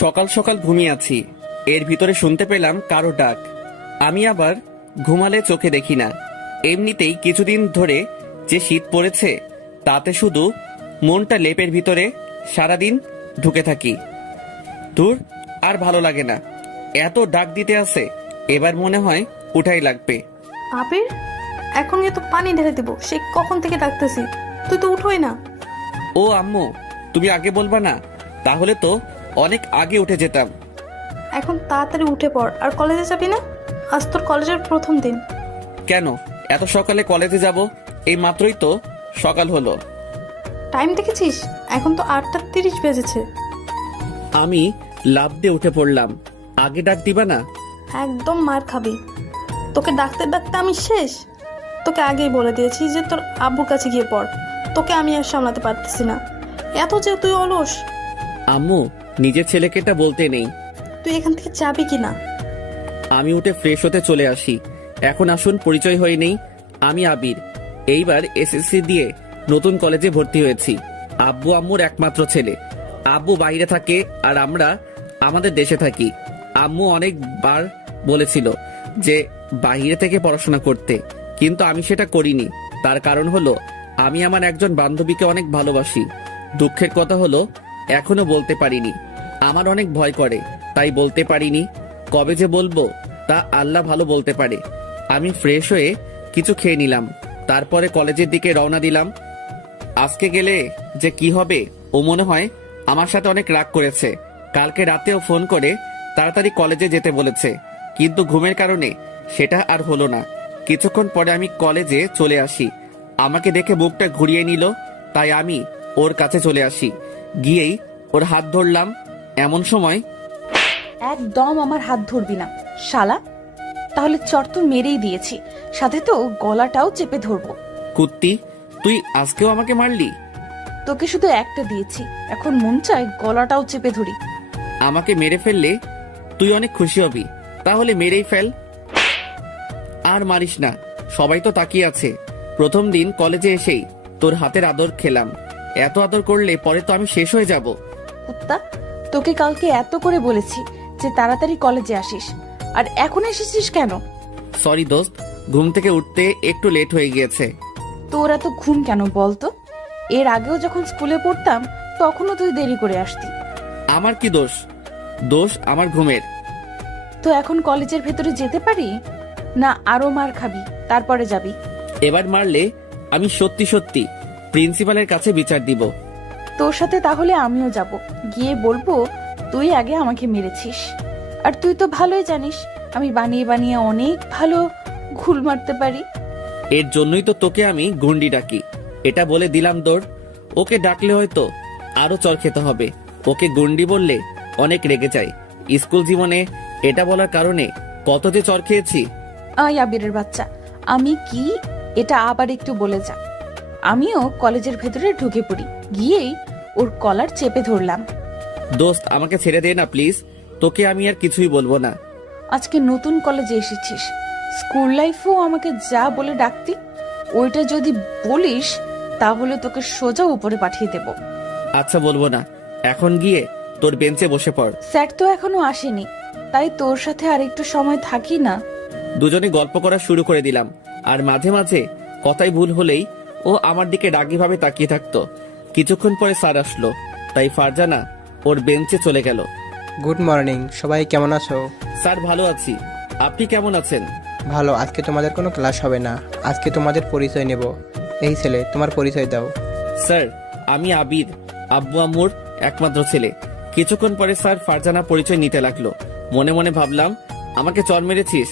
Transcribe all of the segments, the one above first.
সকাল সকাল ঘুমিয়ে আছি, এর ভিতরে শুনতে পেলাম কারো ডাক। আমি আবার ঘুমালে চোখে দেখি না। এমনিতেই কিছুদিন ধরে যে শীত পড়েছে তাতে শুধু মনটা লেপের ভিতরে সারাদিন ঢুকে থাকি। দূর, আর ভালো লাগে না। এত ডাক দিতে আছে, এবার মনে হয় উঠাই লাগবে। আবির, এখন গিয়ে তো পানি ঢেলে দেবো। সে কখন থেকে ডাকতেছি, তুই তো উঠোই না। ও আম্মু, তুমি আগে বলবা না? তাহলে তো অনেক আগে উঠে যেতাম। এখন তাড়াতাড়ি উঠে পড়। আর কলেজে যাবি না? আজ তোর কলেজের প্রথম দিন। কেন এত সকালে কলেজে যাব? এই মাত্রই তো সকাল হলো। টাইম দেখেছিস? এখন তো 8:30 বেজেছে। আমি লাফ দিয়ে উঠে পড়লাম। আগে ডাক দিবা না? একদম মার খাবি। তোকে ডাকতে ডাকতে আমি শেষ। তোকে আগেই বলে দিয়েছি যে তোর আব্বুর কাছে গিয়ে পড়। তোকে আমি আর সামলাতে পারতেছি না। এত যে তুই অলস। আম্মু, নিজের ছেলেকে এটা বলতে নেই। তুই এখান থেকে যাবি কিনা? আমি উঠে ফ্রেশ হতে চলে আসি। এখন আসুন পরিচয় হয়ে নেই। আমি আবির। এইবার এসএসসি দিয়ে নতুন কলেজে ভর্তি হয়েছি। আব্বু আম্মুর একমাত্র ছেলে। আব্বু বাইরে থাকে আর আমরা আমাদের দেশে থাকি। আম্মু অনেকবার বলেছিল যে বাইরে থেকে পড়াশোনা করতে, কিন্তু আমি সেটা করিনি। তার কারণ হলো আমি আমার একজন বান্ধবীকে অনেক ভালোবাসি। দুঃখের কথা হলো এখনো বলতে পারিনি। আমার অনেক ভয় করে, তাই বলতে পারিনি। কবে যে বলবো তা আল্লাহ ভালো বলতে পারে। আমি ফ্রেশ হয়ে কিছু খেয়ে নিলাম, তারপরে কলেজের দিকে রওনা দিলাম। আজকে গেলে যে কি হবে, ও মনে হয় আমার সাথে অনেক রাগ করেছে। কালকে রাতেও ফোন করে তাড়াতাড়ি কলেজে যেতে বলেছে, কিন্তু ঘুমের কারণে সেটা আর হলো না। কিছুক্ষণ পরে আমি কলেজে চলে আসি। আমাকে দেখে মুখটা ঘুরিয়ে নিল, তাই আমি ওর কাছে চলে আসি। গিয়েই ওর হাত ধরলাম। এমন সময়, একদম আমার হাত ধরবি না শালা, তাহলে চট তো মেরেই দিয়েছি, সাথে তো গলাটাও চেপে ধরবো। কুত্তি, তুই আজকেও আমাকে মারলি? তোকে শুধু একটা দিয়েছি, এখন মন চায় গলাটাও চেপে ধরি। আমাকে মেরে ফেললে তুই অনেক খুশি হবি, তাহলে মেরেই ফেল। আর মারিস না, সবাই তো তাকিয়ে আছে। প্রথম দিন কলেজে এসেই তোর হাতের আদর খেলাম। এত আদর করলে পরে তো আমি শেষ হয়ে যাব। কুত্তা, তোকে কালকে এত করে বলেছি যে তাড়াতাড়ি কলেজে আসিস, আর এখন এসেছিস কেন? সরি দোস্ত, ঘুম থেকে উঠতে একটু লেট হয়ে গিয়েছে। তোর এত ঘুম কেন বলতো? এর আগেও যখন স্কুলে পড়তাম তখনও তুই দেরি করে আসতি। আমার কি দোষ? দোষ আমার ঘুমের। তো এখন কলেজের ভেতরে যেতে পারি না? আরো মার খাবি, তারপরে যাবি? এবার মারলে আমি সত্যি সত্যি প্রিন্সিপালের কাছে বিচার দিব। তোর সাথে তাহলে আমিও যাব, গিয়ে বলবো তুই আগে আমাকে মেরেছিস। আর তুই তো ভালোই জানিস আমি বানিয়ে বানিয়ে অনেক ভালো ঘুল মারতে পারি। এর জন্যই তো তোকে আমি গুন্ডি ডাকি। এটা বলে দিলাম দৌড়। ওকে ডাকলে হয়তো আরো চর খেতে হবে। ওকে গুন্ডি বললে অনেক রেগে যায়। স্কুল জীবনে এটা বলার কারণে কত যে চর খেয়েছি। আবিরের বাচ্চা, আমি কি এটা আবার একটু বলে যা। আমিও কলেজের ভেতরে ঢুকে পড়ি, গিয়েই ওর কলার চেপে ধরলাম। দোস্ত, আমাকে ছেড়ে দে না প্লিজ। তোকে আমি আর কিছুই বলবো না। আজকে নতুন কলেজে এসেছিস, স্কুল লাইফেও আমাকে যা বলে ডাকতি, ওইটা যদি বলিস তাহলে তোকে সোজা উপরে পাঠিয়ে দেব। আচ্ছা, বলবো না। এখন গিয়ে তোর বেঞ্চে বসে পড়। স্যার তো এখনো আসেনি, তাই তোর সাথে আর একটু সময় থাকি না? দুজনে গল্প করা শুরু করে দিলাম, আর মাঝে মাঝে কথাই ভুল হলেই ও আমার দিকে রাগীভাবে তাকিয়ে থাকতো। কিছুক্ষণ পরে স্যার আসলো, তাই ফারজানা ওর বেঞ্চে চলে গেল। গুড মর্নিং, সবাই কেমন আছো? স্যার, ভালো আছি। আপনি কেমন আছেন? ভালো। আজকে তোমাদের কোনো ক্লাস হবে না, আজকে তোমাদের পরিচয় নেব। এই ছেলে, তোমার পরিচয় দাও। স্যার, আমি আবির, আব্বু আম্মুর একমাত্র ছেলে। কিছুক্ষণ পরে স্যার ফারজানা পরিচয় নিতে লাগলো। মনে মনে ভাবলাম, আমাকে চর মেরেছিস,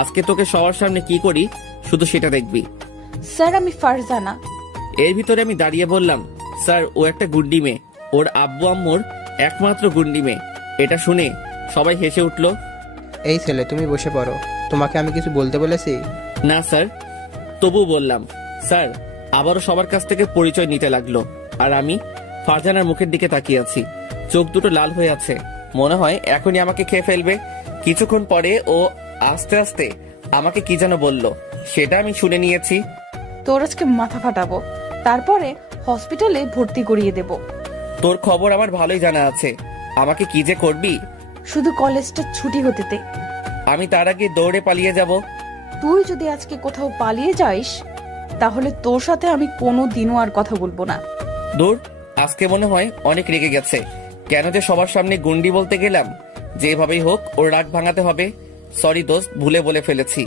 আজকে তোকে সবার সামনে কি করি শুধু সেটা দেখবি। স্যার, আমি ফারজানা। এর ভিতরে আমি দাঁড়িয়ে বললাম, স্যার, ও একটা গুন্ডি মেয়ে, ওর আব্বু আম্মুর একমাত্র গুন্ডি মেয়ে। এটা শুনে সবাই হেসে উঠল। এই ছেলে, তুমি বসে পড়ো। তোমাকে আমি কিছু বলতে বলেছি? না স্যার, তবু বললাম। স্যার আবারও সবার কাছ থেকে পরিচয় নিতে লাগলো, আর আমি ফারজানার মুখের দিকে তাকিয়ে আছি। চোখ দুটো লাল হয়ে আছে, মনে হয় এখনই আমাকে খেয়ে ফেলবে। কিছুক্ষণ পরে ও আস্তে আস্তে আমাকে কি যেন বলল, সেটা আমি শুনে নিয়েছি। তোর আজকে মাথা ফাটাবো, তারপরে হসপিটালে ভর্তি করিয়ে দেব। তোর খবর আমার ভালোই জানা আছে। আমাকে কি যে করবি? শুধু কলেজটা ছুটি হতে দে। আমি তার আগে দৌড়ে পালিয়ে যাব। তুই যদি আজকে কোথাও পালিয়ে যাস তাহলে তোর সাথে আমি কোনো দিনও আর কথা বলবো না। দূর, আজকে মনে হয় অনেক রেগে গেছে। কেন যে সবার সামনে গুন্ডি বলতে গেলাম। যেভাবেই হোক ওর রাগ ভাঙাতে হবে। সরি দোস্ত, ভুলে বলে ফেলেছি।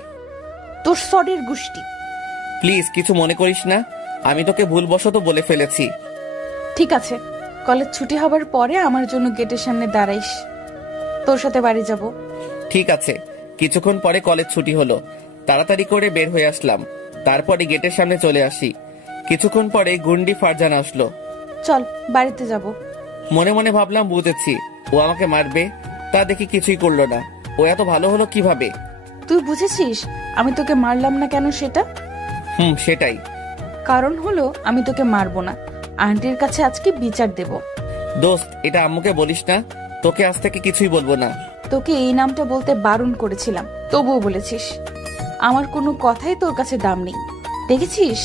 তোর সরির গুষ্টি। প্লিজ কিছু মনে করিস না, আমি তোকে ভুলবশত বলে ফেলেছি। ঠিক আছে, কলেজ ছুটি হবার পরে আমার জন্য গেটের সামনে দাঁড়াইস, তোর সাথে বাড়ি যাব। ঠিক আছে। কিছুক্ষণ পরে কলেজ ছুটি হলো। তাড়াতাড়ি করে বের হয়ে আসলাম। তারপরে গেটের সামনে চলে আসি। কিছুক্ষণ পরে গুন্ডি ফারজানা আসলো। চল বাড়িতে যাব। মনে মনে ভাবলাম বুঝেছি ও আমাকে মারবে, তা দেখি কিছুই করলো না। ও এত ভালো হলো কিভাবে? তুই বুঝেছিস আমি তোকে মারলাম না কেন সেটা? সেটাই। কারণ হলো আমি তোকে মারবো না, আন্টির কাছে আজকে বিচার দেব। দোস্ত, এটা আম্মুকে বলিস না। তোকে আজ থেকে কিছুই বলবো না। তোকে এই নামটা বলতে বারণ করেছিলাম, তবুও বলেছিস। আমার কোনো কথাই তোর কাছে দাম নেই। দেখেছিস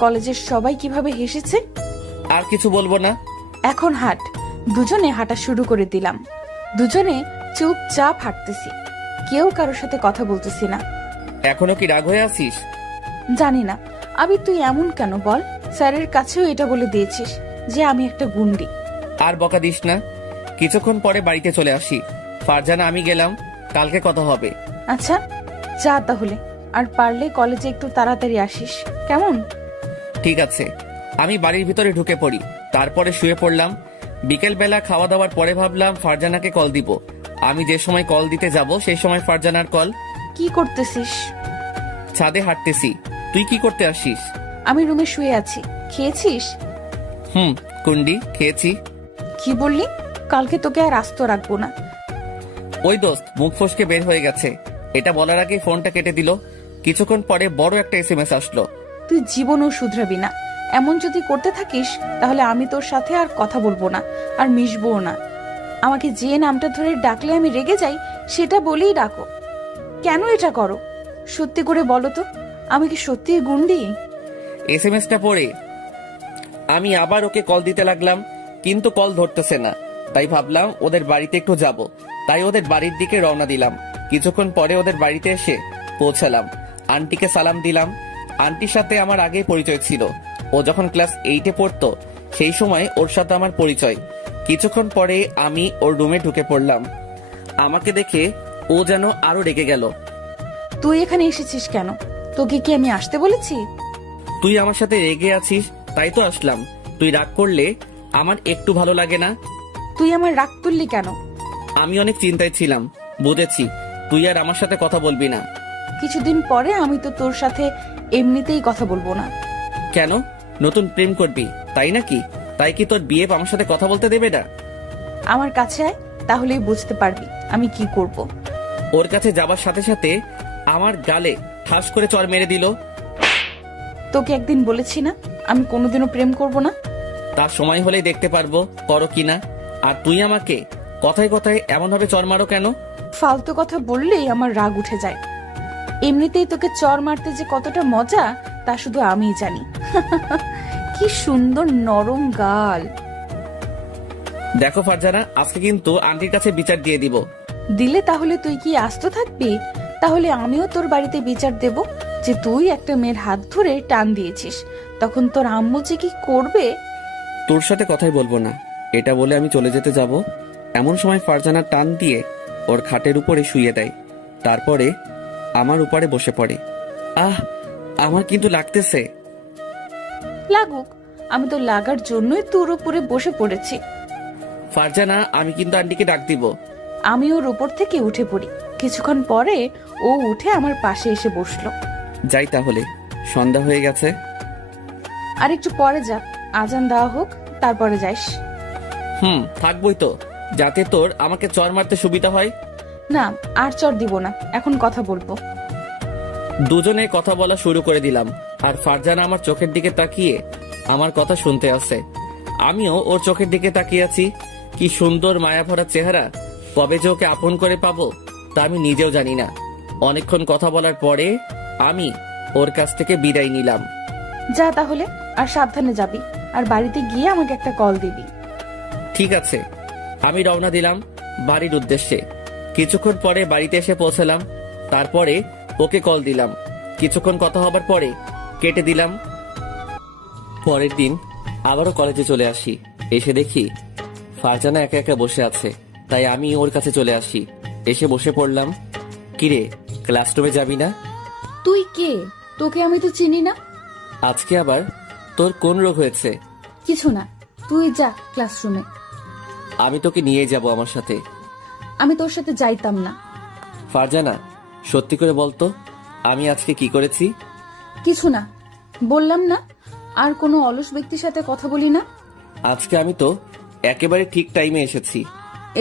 কলেজের সবাই কিভাবে হেসেছে। আর কিছু বলবো না। এখন হাঁট। দুজনে হাঁটা শুরু করে দিলাম। দুজনে চুপচাপ হাঁটতেছি, কেউ কারোর সাথে কথা বলতেছি না। এখনো কি রাগ হয়ে আছিস? জানি না আবি তুই এমন কেন বল। স্যারের কাছেও এটা বলে দিয়েছিস যে আমি একটা গুন্ডি। আর বকা দিস না। কিছুক্ষণ পরে বাড়িতে চলে আসি। ফারজানা, আমি গেলাম, কালকে কথা হবে। আচ্ছা যা তাহলে, আর পারলে কলেজে একটু তাড়াতাড়ি আসিস, কেমন? ঠিক আছে। আমি বাড়ির ভিতরে ঢুকে পড়ি। তারপরে শুয়ে পড়লাম। বিকেল বেলা খাওয়া দাওয়ার পরে ভাবলাম ফারজানাকে কল দিব। আমি যে সময় কল দিতে যাব সেই সময় ফারজানার কল। কি করতেছিস? ছাদে হাঁটতেছি। তুই কি করতে আসিস? আমি রুমে শুয়ে আছি। খেয়েছিস? কুন্ডি খেয়েছি। কি বললি? কালকে তোকে আর আস্ত রাখবো না। ওই দোস্ত মুখ ফসকে বের হয়ে গেছে। এটা বলার আগে ফোনটা কেটে দিল। কিছুক্ষণ পরে বড় একটা SMS আসলো। তুই জীবনও শুধরাবি না। এমন যদি করতে থাকিস তাহলে আমি তোর সাথে আর কথা বলবো না, আর মিশবো না। আমাকে যে নামটা ধরে ডাকলে আমি রেগে যাই সেটা বলেই ডাকো। কেন এটা করো? সত্যি করে বলো তো, আমি কি সত্যি গুন্ডি? SMS-টা পড়ে আমি আবার ওকে কল দিতে লাগলাম, কিন্তু কল ধরতেছে না। তাই ভাবলাম ওদের বাড়িতে একটু যাব। তাই ওদের বাড়ির দিকে রওনা দিলাম। কিছুক্ষণ পরে ওদের বাড়িতে এসে পৌঁছালাম। আন্টিকে সালাম দিলাম। আন্টির সাথে আমার আগেই পরিচয় ছিল। ও যখন ক্লাস 8-এ পড়তো সেই সময় ওর সাথে আমার পরিচয়। কিছুক্ষণ পরে আমি ওর রুমে ঢুকে পড়লাম। আমাকে দেখে ও যেন আরো রেগে গেল। তুই এখানে এসেছিস কেন? তোকে কি আমি আসতে বলেছি? তুই আমার সাথে রেগে আছিস তাই তো আসলাম। তুই রাগ করলে আমার একটু ভালো লাগে না। তুই আমার রাগ তুললি কেন? আমি অনেক চিন্তায় ছিলাম। বুঝেছি তুই আর আমার সাথে কথা বলবি না। কিছুদিন পরে আমি তো তোর সাথে এমনিতেই কথা বলবো না। কেন? নতুন প্রেম করবি তাই নাকি? তাই কি তোর বিয়ে আমার সাথে কথা বলতে দেবে না? আমার কাছে আয়, তাহলেই বুঝতে পারবি আমি কি করব। ওর কাছে যাবার সাথে সাথে আমার গালে ঠাস করে চড় মেরে দিল। তোকে একদিন বলেছি না আমি কোনোদিনও প্রেম করব না? তার সময় হলেই দেখতে পারবো করো কিনা। আর তুই আমাকে কথায় কথায় এমন ভাবে চড় মারো কেন? ফালতু কথা বললেই আমার রাগ উঠে যায়। এমনিতেই তোকে চড় মারতে যে কতটা মজা তা শুধু আমিই জানি। কি সুন্দর নরম গাল। দেখো ফারজানা, আজকে কিন্তু আন্টির কাছে বিচার দিয়ে দিব। দিলে তাহলে তুই কি আস্ত থাকবি? তাহলে আমিও তোর বাড়িতে বিচার দেব যে তুই একটা মেয়ের হাত ধরে টান দিয়েছিস। তখন তোর আম্মু যে কি করবে। তোর সাথে কথাই বলবো না, এটা বলে আমি চলে যেতে যাব। এমন সময় ফারজানা টান দিয়ে ওর খাটের উপরে শুইয়ে দেয়। তারপরে আমার উপরে বসে পড়ে। আমার কিন্তু লাগতেছে। লাগুক, আমি তো লাগার জন্যই তোর উপরে বসে পড়েছি। ফারজানা, আমি কিন্তু আন্টিকে ডাক দিব। আমি ওর উপর থেকে উঠে পড়ি। কিছুক্ষণ পরে ও উঠে আমার পাশে এসে বসলো। যাই তাহলে, সন্ধ্যা হয়ে গেছে। আর একটু পরে যা, আজান দেওয়া হোক তারপরে যাইস। থাকবই তো, যাতে তোর আমাকে চড় মারতে সুবিধা হয়। না, আর চড় দিব না, এখন কথা বলবো। দুজনে কথা বলা শুরু করে দিলাম। আর ফারজানা আমার চোখের দিকে তাকিয়ে আমার কথা শুনতে আসে। আমিও ওর চোখের দিকে তাকিয়ে আছি। কি সুন্দর মায়া ভরা চেহারা। কবে যে ওকে আপন করে পাবো তা আমি নিজেও জানি না। অনেকক্ষণ কথা বলার পরে আমি ওর কাছ থেকে বিদায় নিলাম। যা তাহলে, আর সাবধানে যাবি। আর বাড়িতে গিয়ে আমাকে একটা কল দিবি। ঠিক আছে। আমি রওনা দিলাম বাড়ির উদ্দেশ্যে। কিছুক্ষণ পরে বাড়িতে এসে পৌঁছালাম। তারপরে ওকে কল দিলাম। কিছুক্ষণ কথা হবার পরে কেটে দিলাম। পরের দিন আবারও কলেজে চলে আসি। এসে দেখি ফারজানা একা একা বসে আছে, তাই আমি ওর কাছে চলে আসি। এসে বসে পড়লাম। কিরে, ক্লাসরুমে যাবি না? তুই কে? তোকে আমি তো চিনি না। আজকে আবার তোর কোন রোগ হয়েছে? কিছু না, তুই যা ক্লাসরুমে। আমি তোকে নিয়ে যাব আমার সাথে। আমি তোর সাথে যাইতাম না। ফারজানা, সত্যি করে বলতো আমি আজকে কি করেছি? কিছু না, বললাম না আর কোনো অলস ব্যক্তির সাথে কথা বলি না। আজকে আমি তো একেবারে ঠিক টাইমে এসেছি।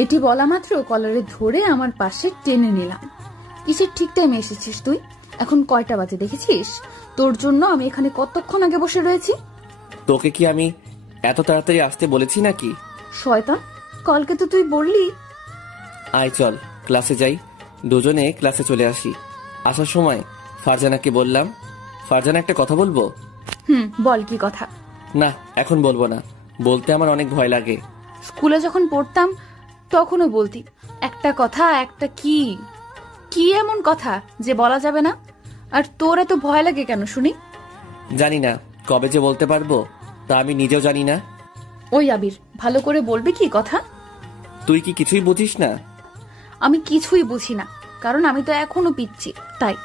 এটি বলা মাত্র কলারে ধরে আমার পাশে টেনে নিলাম। কিসের ঠিক টাইমে এসেছিস তুই? এখন কয়টা বাজে দেখেছিস? তোর জন্য আমি এখানে কতক্ষণ আগে বসে রয়েছি। তোকে কি আমি এত তাড়াতাড়ি আসতে বলেছি নাকি? শয়তান, কালকে তো তুই বললি। আয় চল ক্লাসে যাই। দুজনে ক্লাসে চলে আসি। আসার সময় ফারজানাকে বললাম, ফারজানা একটা কথা বলবো। বল, কি কথা? না, এখন বলবো না, বলতে আমার অনেক ভয় লাগে। স্কুলে যখন পড়তাম তখনও বলতি একটা কথা, একটা কি কি এমন কথা যে বলা যাবে না? আর তোর এত ভয় লাগে কেন শুনি? জানি না কবে যে বলতে পারবো, তা আমি নিজেও জানি না। ওই আবির, ভালো করে বলবি কি কথা? তুই কি কিছুই বুঝিস না? আমি কিছুই বুঝি না, কারণ আমি তো এখনো পিচ্ছি, তাই।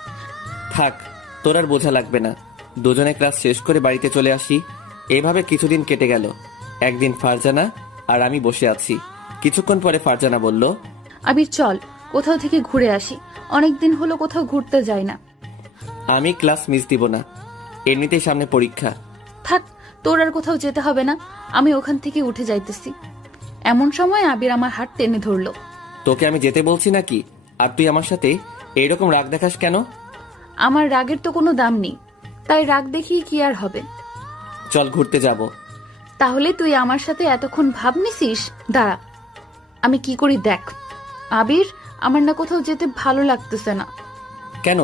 থাক, তোর আর বোঝা লাগবে না। দুজনে ক্লাস শেষ করে বাড়িতে চলে আসি। এভাবে কিছুদিন কেটে গেল। একদিন ফারজানা আর আমি বসে আছি। কিছুক্ষণ পরে ফারজানা বলল, আবির চল কোথাও থেকে ঘুরে আসি, অনেকদিন হলো কোথাও ঘুরতে যাই না। আমি ক্লাস মিস দিব না, এমনিতেই সামনে পরীক্ষা। থাক, তোর আর কোথাও যেতে হবে না, আমি ওখান থেকে উঠে যাইতেছি। এমন সময় আবির আমার হাত টেনে ধরলো। তোকে আমি যেতে বলছি নাকি, আর তুই আমার সাথে এইরকম রাগ দেখাস কেন? আমার রাগের তো কোনো দাম নেই, তাই রাগ দেখিয়ে কি আর হবে? চল ঘুরতে যাব। তাহলে তুই আমার সাথে এতক্ষণ ভাব নিছিস? দাঁড়া, আমি কি করি দেখ। আবির, আমার না কোথাও যেতে ভালো লাগতেছে না। কেন?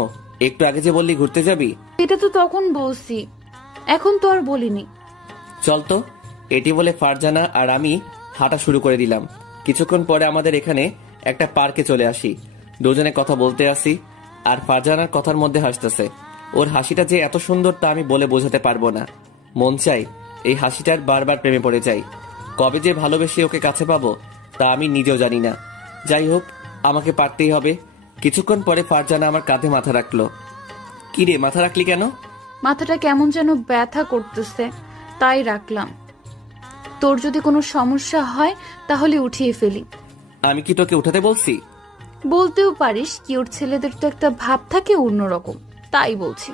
একটু আগে যে বললি ঘুরতে যাবি। এটা তো তখন বলছি, এখন তো আর বলিনি। চল তো। এটি বলে ফারজানা আর আমি হাঁটা শুরু করে দিলাম। কিছুক্ষণ পরে আমাদের এখানে একটা পার্কে চলে আসি। দুজনে কথা বলতে আসি, আর ফারজানার কথার মধ্যে হাসতেছে। ওর হাসিটা যে এত সুন্দর তা আমি বলে বোঝাতে পারবো না। মন চাই এই হাসিটার বারবার প্রেমে পড়ে যাই। কবে যে ভালোবেসে ওকে কাছে পাবো তা আমি নিজেও জানি না। যাই হোক, আমাকে পারতেই হবে। কিছুক্ষণ পরে ফারজানা আমার কাঁধে মাথা রাখলো। কি রে, মাথা রাখলি কেন? মাথাটা কেমন যেন ব্যথা করতেছে, তাই রাখলাম। তোর যদি কোনো সমস্যা হয় তাহলে উঠিয়ে ফেলি। আমি কি তোকে উঠাতে বলছি? বলতেও পারিস, কিউট ছেলেদের তো একটা ভাব থাকে অন্যরকম, তাই বলছি।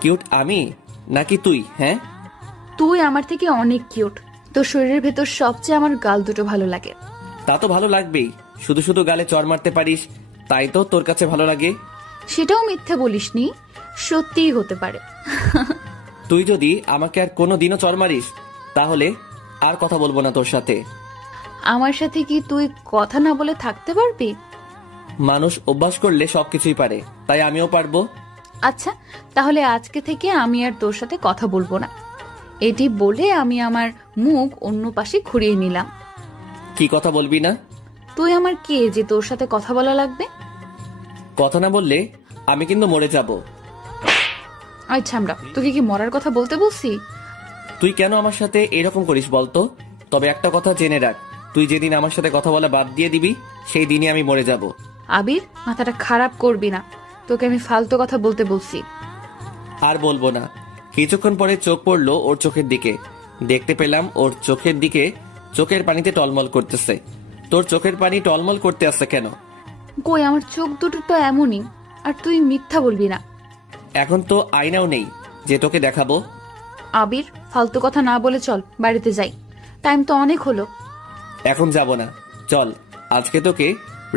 কিউট আমি নাকি তুই? হ্যাঁ, তুই আমার থেকে অনেক কিউট। তোর শরীরের ভেতর সবচেয়ে আমার গাল দুটো ভালো লাগে। তা তো ভালো লাগবেই, শুধু শুধু গালে চড় মারতে পারিস, তাই তো তোর কাছে ভালো লাগে। সেটাও মিথ্যে বলিসনি, সত্যিই হতে পারে। তুই যদি আমাকে আর কোনোদিনও চড় মারিস তাহলে আর কথা বলবো না তোর সাথে। আমার সাথে কি তুই কথা না বলে থাকতে পারবি? মানুষ অভ্যাস করলে সবকিছুই পারে, তাই আমিও পারবো। আচ্ছা, তাহলে আজকে থেকে আমি আর তোর সাথে কথা বলবো না। এটি বলে আমি আমার মুখ অন্য পাশে ঘুরিয়ে নিলাম। কি কথা বলবি না? তুই আমার কে যে তোর সাথে কথা বলা লাগবে? কথা না বললে আমি কিন্তু মরে যাব। আচ্ছা, আমরা তোকে কি মরার কথা বলতে বলছি? তুই কেন আমার সাথে এরকম করিস বলতো? তবে একটা কথা জেনে রাখ, তুই যেদিন আমার সাথে কথা বলা বাদ দিয়ে দিবি সেই দিনই আমি মরে যাব। আবির, মাথাটা খারাপ করবি না, তোকে আমি ফালতু কথা বলতে বলছি। আর বলবো না। কিছুক্ষণ পরে চোখ পড়লো ওর চোখের দিকে। দেখতে পেলাম ওর চোখের দিকে চোখের পানিতে টলমল করতেছে। তোর চোখের পানি টলমল করতে আসছে কেন? কই, আমার চোখ দুটো তো এমনই, আর তুই মিথ্যা বলবি না। এখন তো আয়নাও নেই যে তোকে দেখাবো। আবির, ফালতু কথা না বলে চল বাড়িতে যাই, টাইম তো অনেক হলো। এখন যাব না, চল আজকে তোকে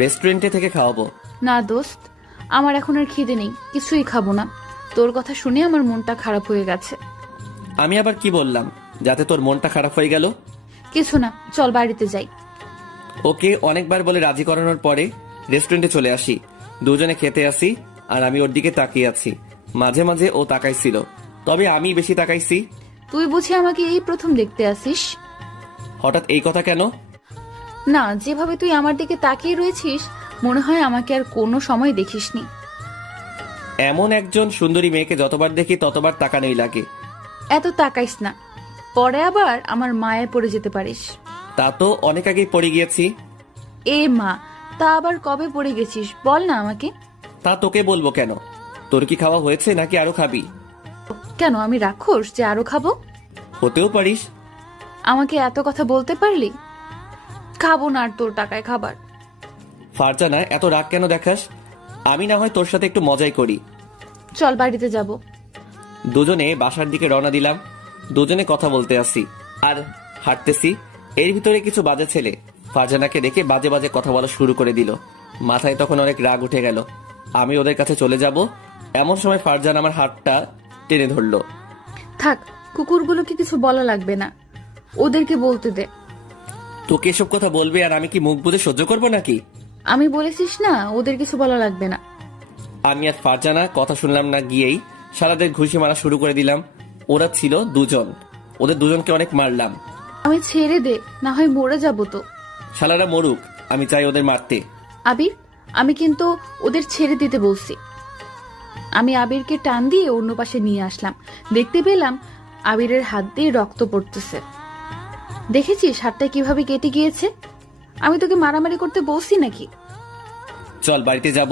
রেস্টুরেন্টে থেকে খাওয়াবো। না দোস্ত, আমার এখন আর খিদে নেই, কিছুই খাবো না। তোর কথা শুনে আমার মনটা খারাপ হয়ে গেছে। আমি আবার কি বললাম যাতে তোর মনটা খারাপ হয়ে গেল? কিছু না, চল বাড়িতে যাই। ওকে অনেকবার বলে রাজি করানোর পরে রেস্টুরেন্টে চলে আসি। দুজনে খেতে আসি, আর আমি ওর দিকে তাকিয়ে আছি। মাঝে মাঝে ও তাকাইছিল, তবে আমি বেশি তাকাইছি। তুই বুঝি আমাকে এই প্রথম দেখতে আসিস? হঠাৎ এই কথা কেন? না, যেভাবে তুই আমার দিকে তাকিয়ে রয়েছিস মনে হয় আমাকে আর কোনো সময় দেখিসনি। এমন একজন সুন্দরী মেয়েকে যতবার দেখি ততবার তাকানোই লাগে। এত তাকাইস না, পরে আবার আমার মায়ে পড়ে যেতে পারিস। তা তো অনেক আগেই পড়ে গিয়েছি। এ মা, তা আবার কবে পড়ে গেছিস বল না আমাকে। তা তোকে বলবো কেন? তোর কি খাওয়া হয়েছে নাকি আরো খাবি? কেন, আমি রাক্ষস যে আরো খাবো? হতেও পারিস। আমাকে এত কথা বলতে পারলি? খাবো না আর তোর টাকায় খাবার। ফারজানা, এত রাগ কেন দেখাস? আমি না হয় তোর সাথে একটু মজাই করি। চল বাড়িতে যাব। দুজনে বাসার দিকে রওনা দিলাম। দুজনে কথা বলতে আসি আর হাঁটতেছি। এর ভিতরে কিছু বাজে ছেলে ফারজানাকে দেখে বাজে বাজে কথা বলা শুরু করে দিল। মাথায় তখন অনেক রাগ উঠে গেল। আমি ওদের কাছে চলে যাব, এমন সময় ফারজানা আমার হাতটা টেনে ধরলো। থাক, কুকুরগুলোকে কিছু বলা লাগবে না, ওদেরকে বলতে দে। তোকে এসব কথা বলবে আর আমি কি মুখ বুজে সহ্য করবো নাকি? আমি বলেছিস না ওদের কিছু বলা লাগবে না। আমি আর ফারজানা কথা শুনলাম না, গিয়েই সারাদের ঘুষি মারা শুরু করে দিলাম। ওরা ছিল দুজন, ওদের দুজনকে অনেক মারলাম। আমি ছেড়ে দে, না হয় মরে যাব তো। শালারা মরুক, আমি চাই ওদের মারতে। আবির, আমি কিন্তু ওদের ছেড়ে দিতে বলছি। আমি আবিরকে টান দিয়ে অন্য পাশে নিয়ে আসলাম। দেখতে পেলাম আবিরের হাত দিয়ে রক্ত পড়তেছে। দেখেছিস হাতটা কিভাবে কেটে গিয়েছে? আমি তোকে মারামারি করতে বলছি নাকি? চল বাড়িতে যাব।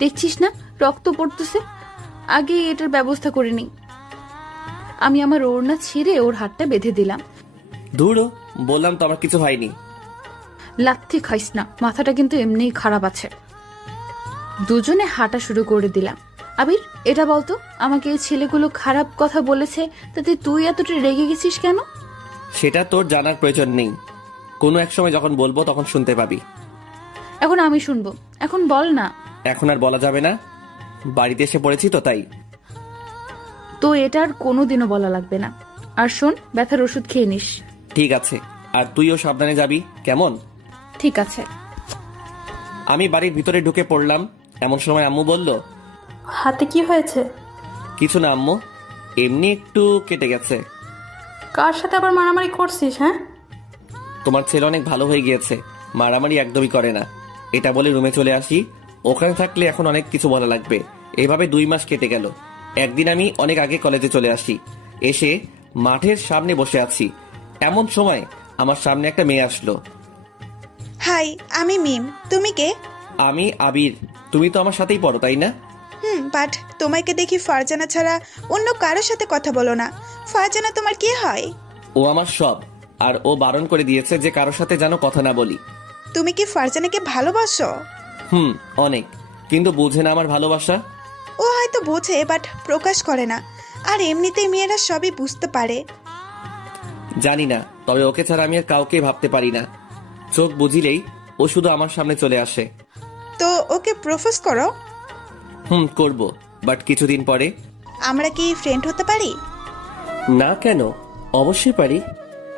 দেখছিস না রক্ত পড়তেছে, আগে এটার ব্যবস্থা করে নিই। আমি আমার ওড়না ছিঁড়ে ওর হাতটা বেঁধে দিলাম। ধুরো, বললাম তো আমার কিছু হয়নি। লাথি খাইস না, মাথাটা কিন্তু এমনিই খারাপ আছে। দুজনে হাঁটা শুরু করে দিলাম। আবির, এটা বলতো, আমাকে এই ছেলেগুলো খারাপ কথা বলেছে, তাতে তুই এতটা রেগে গেছিস কেন? সেটা তোর জানার প্রয়োজন নেই, কোনো এক সময় যখন বলবো তখন শুনতে পাবি। এখন আমি শুনবো, এখন বল না। এখন আর বলা যাবে না, বাড়িতে এসে পড়েছি তো তাই। তো এটা আর কোনোদিনও বলা লাগবে না। আর শোন, ব্যথার ওষুধ খেয়ে নিস। ঠিক আছে, আর তুইও সাবধানে যাবি, কেমন? ঠিক আছে। আমি বাড়ির ভিতরে ঢুকে পড়লাম, এমন সময় আম্মু বলল, হাতে কি হয়েছে? কিছু না আম্মু, এমনি একটু কেটে গেছে। কার সাথে আবার মারামারি করছিস? হ্যাঁ, তোমার ছেলে অনেক ভালো হয়ে গিয়েছে, মারামারি একদমই করে না। এটা বলে রুমে চলে আসি। ওখানে থাকলে এখন অনেক কিছু বলা লাগবে। এভাবে 2 মাস কেটে গেল। একদিন আমি অনেক আগে কলেজে চলে আসি, এসে মাঠের সামনে বসে আছি। এমন সময় আমার সামনে একটা মেয়ে আসলো। হাই, আমি মিম। তুমি কে? আমি আবির। তুমি তো আমার সাথেই পড়ো, তাই না? বাট তোমাকে দেখি ফারজানা ছাড়া অন্য কারোর সাথে কথা বলো না। ফারজানা তোমার কি হয়? ও আমার সব, আর ও বারণ করে দিয়েছে যে কারোর সাথে যেন কথা না বলি। তুমি কি ফারজানাকে ভালোবাসো? অনেক, কিন্তু বুঝে না আমার ভালোবাসা। ও হয়তো বোঝে, বাট প্রকাশ করে না। আর এমনিতেই মেয়েরা সবই বুঝতে পারে। জানি না, তবে ওকে ছাড়া আমি আর কাউকে ভাবতে পারি না। চোখ বুঝিলেই ও শুধু আমার সামনে চলে আসে। তো ওকে প্রপোজ করো। করব, বাট কিছুদিন পরে। আমরা কি ফ্রেন্ড হতে পারি? না কেন, অবশ্যই পারি।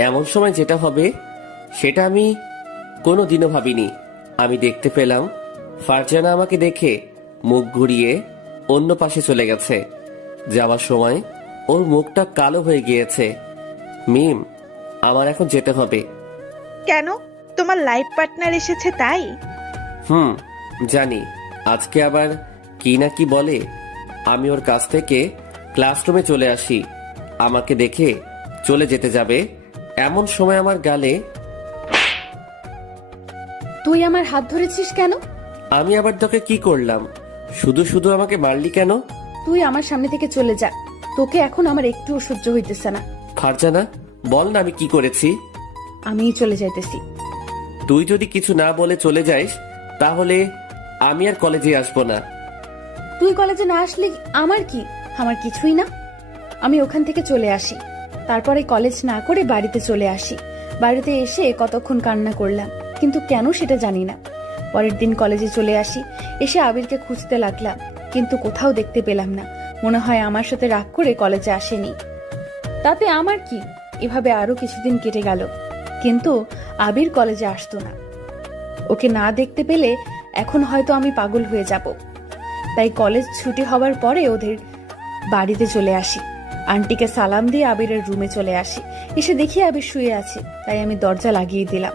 এমন সময় যেটা হবে সেটা আমি কোনোদিনও ভাবিনি। আমি দেখতে পেলাম ফারজানা আমাকে দেখে মুখ ঘুরিয়ে অন্য পাশে চলে গেছে। যাওয়ার সময় ওর মুখটা কালো হয়ে গিয়েছে। মিম, আমার এখন যেতে হবে। কেন? তোমার লাইফ পার্টনার এসেছে তাই? জানি, আজকে আবার কি না কি বলে। আমি ওর কাছ থেকে ক্লাসরুমে চলে আসি। আমাকে দেখে চলে যেতে যাবে, এমন সময় আমার গালে। তুই আমার হাত ধরেছিস কেন? আমি আবার তোকে কি করলাম? শুধু শুধু আমাকে মারলি কেন? তুই আমার সামনে থেকে চলে যা, তোকে এখন আমার একটুও সহ্য হইতেছে না। ফারজানা, বল না আমি কি করেছি? আমিই চলে যাইতেছি। তুই যদি কিছু না বলে চলে যাইস তাহলে আমি আর কলেজে আসবো না। তুই কলেজে না আসলে আমার কি? আমার কিছুই না। আমি ওখান থেকে চলে আসি, তারপরে কলেজ না করে বাড়িতে চলে আসি। বাড়িতে এসে কতক্ষণ কান্না করলাম, কিন্তু কেন সেটা জানি না। পরের দিন কলেজে চলে আসি, এসে আবিরকে খুঁজতে লাগলাম, কিন্তু কোথাও দেখতে পেলাম না। মনে হয় আমার সাথে রাগ করে কলেজে আসেনি। তাতে আমার কি? এভাবে আরো কিছুদিন কেটে গেল, কিন্তু আবির কলেজে আসতো না। ওকে না দেখতে পেলে এখন হয়তো আমি পাগল হয়ে যাব। তাই কলেজ ছুটি হবার পরে ওদের বাড়িতে চলে আসি। আন্টিকে সালাম দিয়ে আবিরের রুমে চলে আসি। এসে দেখি আবির শুয়ে আছে, তাই আমি দরজা লাগিয়ে দিলাম।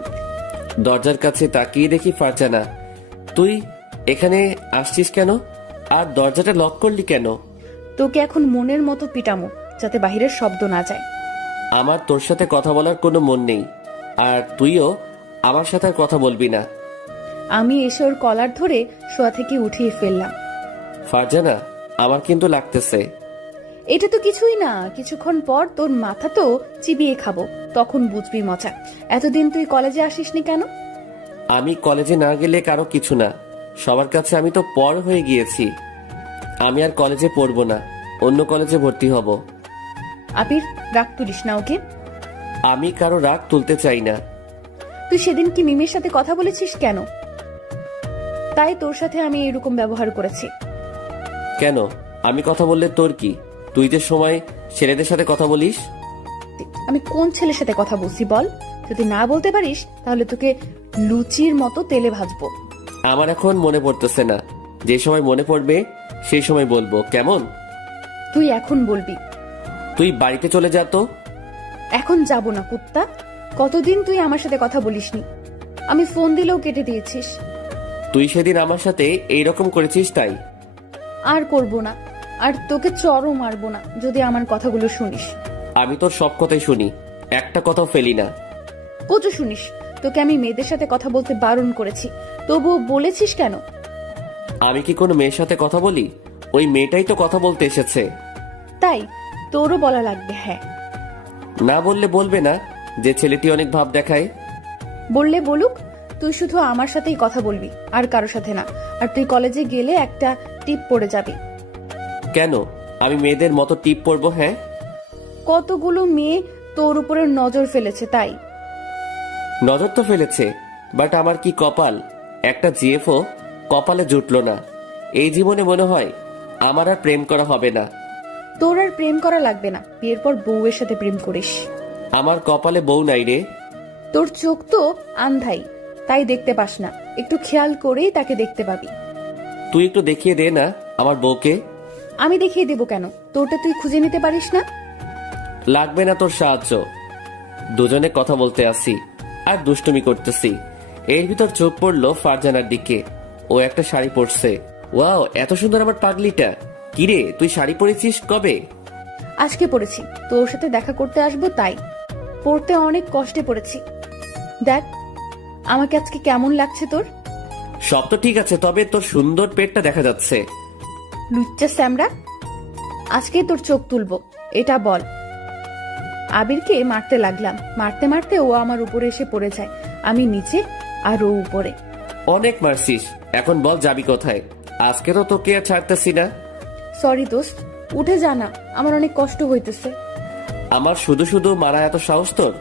দরজার কাছে তাকিয়ে দেখি ফারজানা। তুই এখানে আসছিস কেন? আর দরজাটা লক করলি কেন? তোকে এখন মনের মতো পিটামো, যাতে বাহিরের শব্দ না যায়। আমার তোর সাথে কথা বলার কোনো মন নেই, আর তুইও আমার সাথে আর কথা বলবি না। আমি এসে ওর কলার ধরে শোয়া থেকে উঠিয়ে ফেললাম। ফারজানা, আমার কিন্তু লাগতেছে। এটা তো কিছুই না, কিছুক্ষণ পর তোর মাথা তো চিবিয়ে খাবো, তখন বুঝবি মজা। এতদিন তুই কলেজে আসিসনি কেন? আমি কলেজে না গেলে কারো কিছু না, সবার কাছে আমি তো পর হয়ে গিয়েছি। আমি আর কলেজে পড়বো না, অন্য কলেজে ভর্তি হব। আবির, রাগ তুলিস না ওকে। আমি কারো রাগ তুলতে চাই না। তুই সেদিন কি মিমির সাথে কথা বলেছিস কেন? তাই তোর সাথে আমি এরকম ব্যবহার করেছি। কেন? আমি কথা বললে তোর কি? তুই যে সময় ছেলেদের সাথে কথা বলিস। আমি কোন ছেলের সাথে কথা বলছি বল? যদি না বলতে পারিস তাহলে তোকে লুচির মতো তেলে ভাজবো। আমার এখন মনে পড়তেছে না, যে সময় মনে পড়বে সেই সময় বলবো, কেমন? তুই এখন বলবি। তুই বাড়িতে চলে যা তো। এখন যাব না কুত্তা। কতদিন তুই আমার সাথে কথা বলিসনি, আমি ফোন দিলেও কেটে দিয়েছিস। তুই সেদিন আমার সাথে এইরকম করেছিস তাই। আর করব না, আর তোকে চরও মারবো না যদি আমার কথাগুলো শুনিস। আমি তোর সব কথাই শুনি, একটা কথাও ফেলি না। কচু শুনিস, তোকে আমি মেয়েদের সাথে কথা বলতে বারণ করেছি, তবুও বলেছিস কেন? আমি কি কোনো মেয়ের সাথে কথা বলি? ওই মেয়েটাই তো কথা বলতে এসেছে। তাই তোরও বলা লাগবে? হ্যাঁ। না বললে বলবে না যে ছেলেটি অনেক ভাব দেখায়? বললে বলুক, তুই শুধু আমার সাথেই কথা বলবি, আর কারো সাথে না। আর তুই কলেজে গেলে একটা টিপ পড়ে যাবি। কেন? আমি মেয়েদের মতো টিপ পরবো? হ্যাঁ, কতগুলো মেয়ে তোর উপরে নজর ফেলেছে তাই। নজর তো ফেলেছে, বাট আমার কি কপাল, একটা জিএফও কপালে জুটলো না। এই জীবনে মনে হয় আমার আর প্রেম করা হবে না। তোর আর প্রেম করা লাগবে না, বিয়ের পর বউয়ের সাথে প্রেম করিস। আমার কপালে বউ নাই রে। তোর চোখ তো আন্ধাই, তাই দেখতে পাস না, একটু খেয়াল করেই তাকে দেখতে পাবি। তুই একটু দেখিয়ে দে না আমার বউকে। আমি দেখিয়ে দেবো কেন? তোরটা তুই খুঁজে নিতে পারিস না? লাগবে না তোর সাহায্য, দুজনে কথা বলতে আসি আর দুষ্টুমি করতেছি। এর ভিতর চোখ পড়লো ফারজানার দিকে। ও একটা শাড়ি পরছে। ওয়াও, এত সুন্দর আমার পাগলিটা। কিরে, তুই শাড়ি পরেছিস কবে? আজকে পড়েছি, তোর সাথে দেখা করতে আসবো তাই। পড়তে অনেক কষ্টে পড়েছি। দেখ আমাকে আজকে কেমন লাগছে তোর। সব তো ঠিক আছে, তবে তোর সুন্দর পেটটা দেখা যাচ্ছে। লুচ্চা স্যামরা, আজকে তোর চোখ তুলবো, এটা বল। আবিরকে মারতে লাগলাম, মারতে মারতে ও আমার উপরে এসে পড়ে যায়। আমি নিচে আর ও উপরে। অনেক মারছিস, এখন বল যাবি কোথায়? আজকে তো তোকে আর ছাড়তেছি না। সরি দোস্ত, উঠে যা না, আমার অনেক কষ্ট হইতেছে। আমার শুধু শুধু মারা এত সাহস তোর?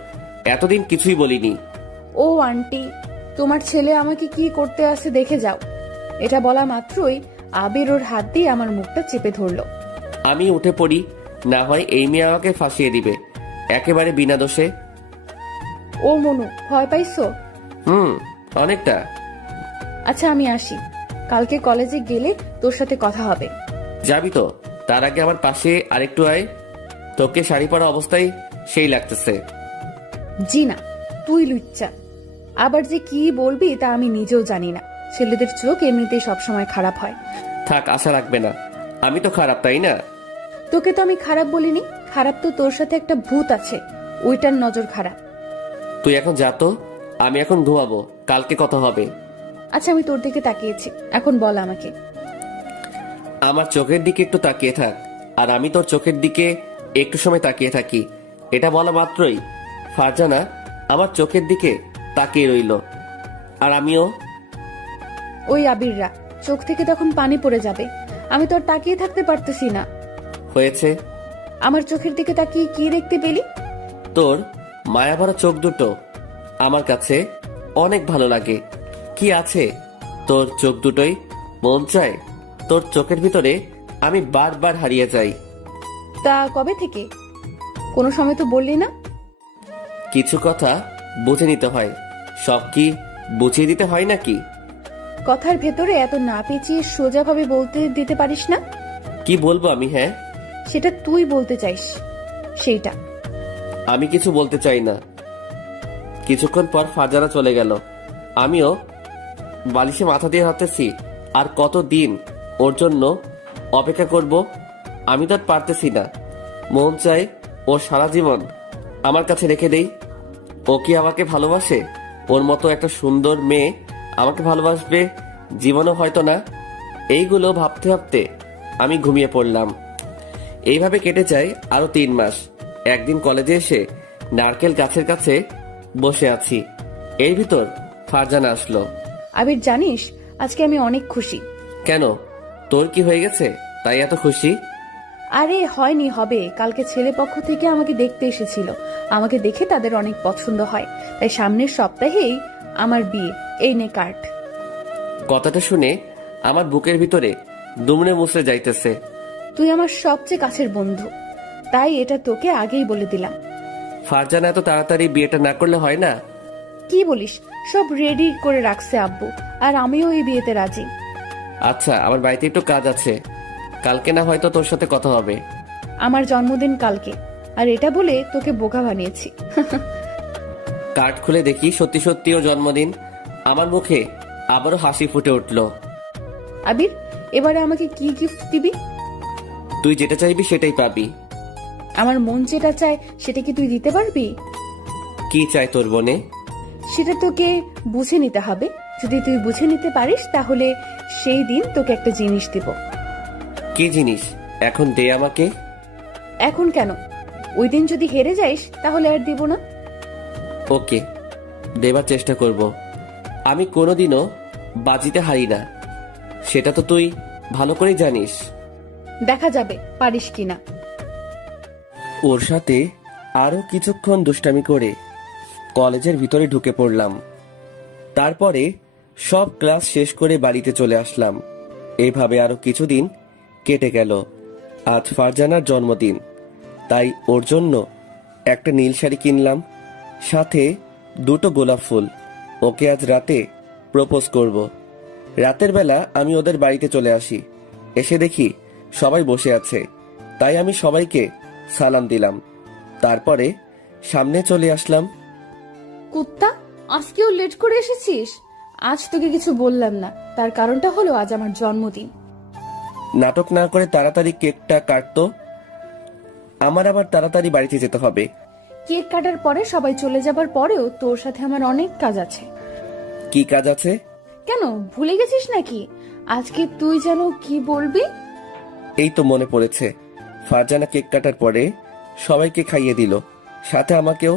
এতদিন কিছুই বলিনি। ও আন্টি, তোমার ছেলে আমাকে কি করতে আসে দেখে যাও। এটা বলা মাত্রই আবির ওর হাত দিয়ে আমার মুখটা চেপে ধরলো। আমি উঠে পড়ি, না হয় এই মেয়ে আমাকে ফাঁসিয়ে দিবে একেবারে বিনা দোষে। ও মনু, ভয় পাইছো? অনেকটা। আচ্ছা আমি আসি, কালকে কলেজে গেলে তোর সাথে কথা হবে। যাবি তো? তার আগে আমার পাশে আরেকটু আয়। তোকে শাড়ি পরা অবস্থায় সেই লাগতেছে। জি না, তুই লুচ্চা। আবার যে কি বলবি তা আমি নিজেও জানি না। ছেলেদের চোখ এমনিতেই সবসময় খারাপ হয়। থাক, আশা রাখবে না। আমি তো খারাপ, তাই না? তোকে তো আমি খারাপ বলিনি, খারাপ তো তোর সাথে একটা ভূত আছে, ওইটার নজর খারাপ। তুই এখন যা তো, আমি এখন ঘুমাবো, কালকে কথা হবে। আচ্ছা আমি তোর দিকে তাকিয়েছি, এখন বল আমাকে। আমার চোখের দিকে একটু তাকিয়ে থাক, আর আমি তোর চোখের দিকে একটু সময় তাকিয়ে থাকি। এটা বলা মাত্রই ফারজানা আমার চোখের দিকে তাকিয়ে রইল, আর আমিও। ওই আবিররা, চোখ থেকে তখন পানি পড়ে যাবে, আমি তো আর তাকিয়ে থাকতে পারতেছি না। হয়েছে? আমার চোখের দিকে তাকিয়ে কি দেখতে পেলি? তোর মায়া ভরা চোখ দুটো আমার কাছে অনেক ভালো লাগে। কি আছে তোর চোখ দুটোই? মন চায় তোর চোখের ভিতরে আমি বারবার হারিয়ে যাই। তা কবে থেকে? কোনো সময় তো বললি না। কিছু কথা বুঝে নিতে হয়, সব কি বুঝিয়ে দিতে হয় নাকি? কথার ভেতরে এত না পেঁচিয়ে সোজাভাবে বলতে দিতে পারিস না? কি বলবো আমি? হ্যাঁ, সেটা তুই বলতে চাইস, সেইটা। আমি কিছু বলতে চাই না। কিছুক্ষণ পর ফারজানা চলে গেল। আমিও বালিশে মাথা দিয়ে ভাবতেছি আর কতদিন ওর জন্য অপেক্ষা করব। আমি তো আর পারতেছি না। মন চায় ওর সারা জীবন আমার কাছে রেখে দেই। ও কি আমাকে ভালোবাসে? ওর মতো একটা সুন্দর মেয়ে আমাকে ভালোবাসবে জীবনও হয়তো না। এইগুলো ভাবতে ভাবতে আমি ঘুমিয়ে পড়লাম। এইভাবে কেটে যায় আরো 3 মাস। একদিন কলেজে এসে নারকেল গাছের কাছে বসে আছি, এর ভিতর ফারজানা আসলো। আবির জানিস, আজকে আমি অনেক খুশি। কেন, তোর কি হয়ে গেছে তাই এত খুশি? আরে হয়নি, হবে। কালকে ছেলে পক্ষ থেকে আমাকে দেখতে এসেছিল। আমাকে দেখে তাদের অনেক পছন্দ হয়, তাই সামনের সপ্তাহেই আমার বিয়ে। এই নে কার্ড। কথাটা শুনে আমার বুকের ভিতরে দুমড়ে মুচড়ে যাইতেছে। তুই আমার সবচেয়ে কাছের বন্ধু, তাই এটা তোকে আগেই বলে দিলাম। ফারজানা এত তাড়াতাড়ি বিয়েটা না করলে হয় না? কি বলিস? সব রেডি করে রাখছে আব্বু, আর আমিও এই বিয়েতে রাজি। আচ্ছা, আমার বাড়িতে একটু কাজ আছে, কালকে না হয়তো তোর সাথে কথা হবে। আমার জন্মদিন কালকে, আর এটা বলে তোকে বোকা বানিয়েছি। কার্ড খুলে দেখি সত্যি সত্যি ওর জন্মদিন। আমার মুখে আবারও হাসি ফুটে উঠল। আবির, এবারে আমাকে কি গিফট দিবি? তুই যেটা চাইবি সেটাই পাবি। আমার মন যেটা চায় সেটা কি তুই দিতে পারবি? কি চাই তোর মনে? সেটা তোকে বুঝে নিতে হবে। যদি তুই বুঝে নিতে পারিস তাহলে সেই দিন তোকে একটা জিনিস দিব। কি জিনিস? এখন দে আমাকে। এখন কেন? ওই দিন যদি হেরে যাইস তাহলে আর দিব না। ওকে, দেবার চেষ্টা করব। আমি কোনোদিনও বাজিতে হারি না, সেটা তো তুই ভালো করেই জানিস। দেখা যাবে পারিস কিনা। ওর সাথে আরো কিছুক্ষণ দুষ্টামি করে কলেজের ভিতরে ঢুকে পড়লাম। তারপরে সব ক্লাস শেষ করে বাড়িতে চলে আসলাম। এইভাবে আরো কিছুদিন কেটে গেল। আজ ফারজানার জন্মদিন, তাই ওর জন্য একটা নীল শাড়ি কিনলাম, সাথে 2টো গোলাপ ফুল। ওকে আজ রাতে প্রপোজ করব। রাতের বেলা আমি ওদের বাড়িতে চলে আসি। এসে দেখি সবাই বসে আছে, তাই আমি সবাইকে সালাম দিলাম। তারপরে সামনে চলে আসলাম। কুত্তা, আজকেও লেট করে এসেছিস? আজ তোকে কিছু বললাম না, তার কারণটা হলো আজ আমার জন্মদিন। নাটক না করে তাড়াতাড়ি কেকটা কাটতো, আমার আবার তাড়াতাড়ি বাড়িতে যেতে হবে। কেক কাটার পরে সবাই চলে যাবার পরেও তোর সাথে আমার অনেক কাজ আছে। কি কাজ আছে? কেন, ভুলে গেছিস নাকি? আজকে তুই যেন কি বলবি? এই তো মনে পড়েছে। ফারজানা কেক কাটার পরে সবাইকে খাইয়ে দিল, সাথে আমাকেও।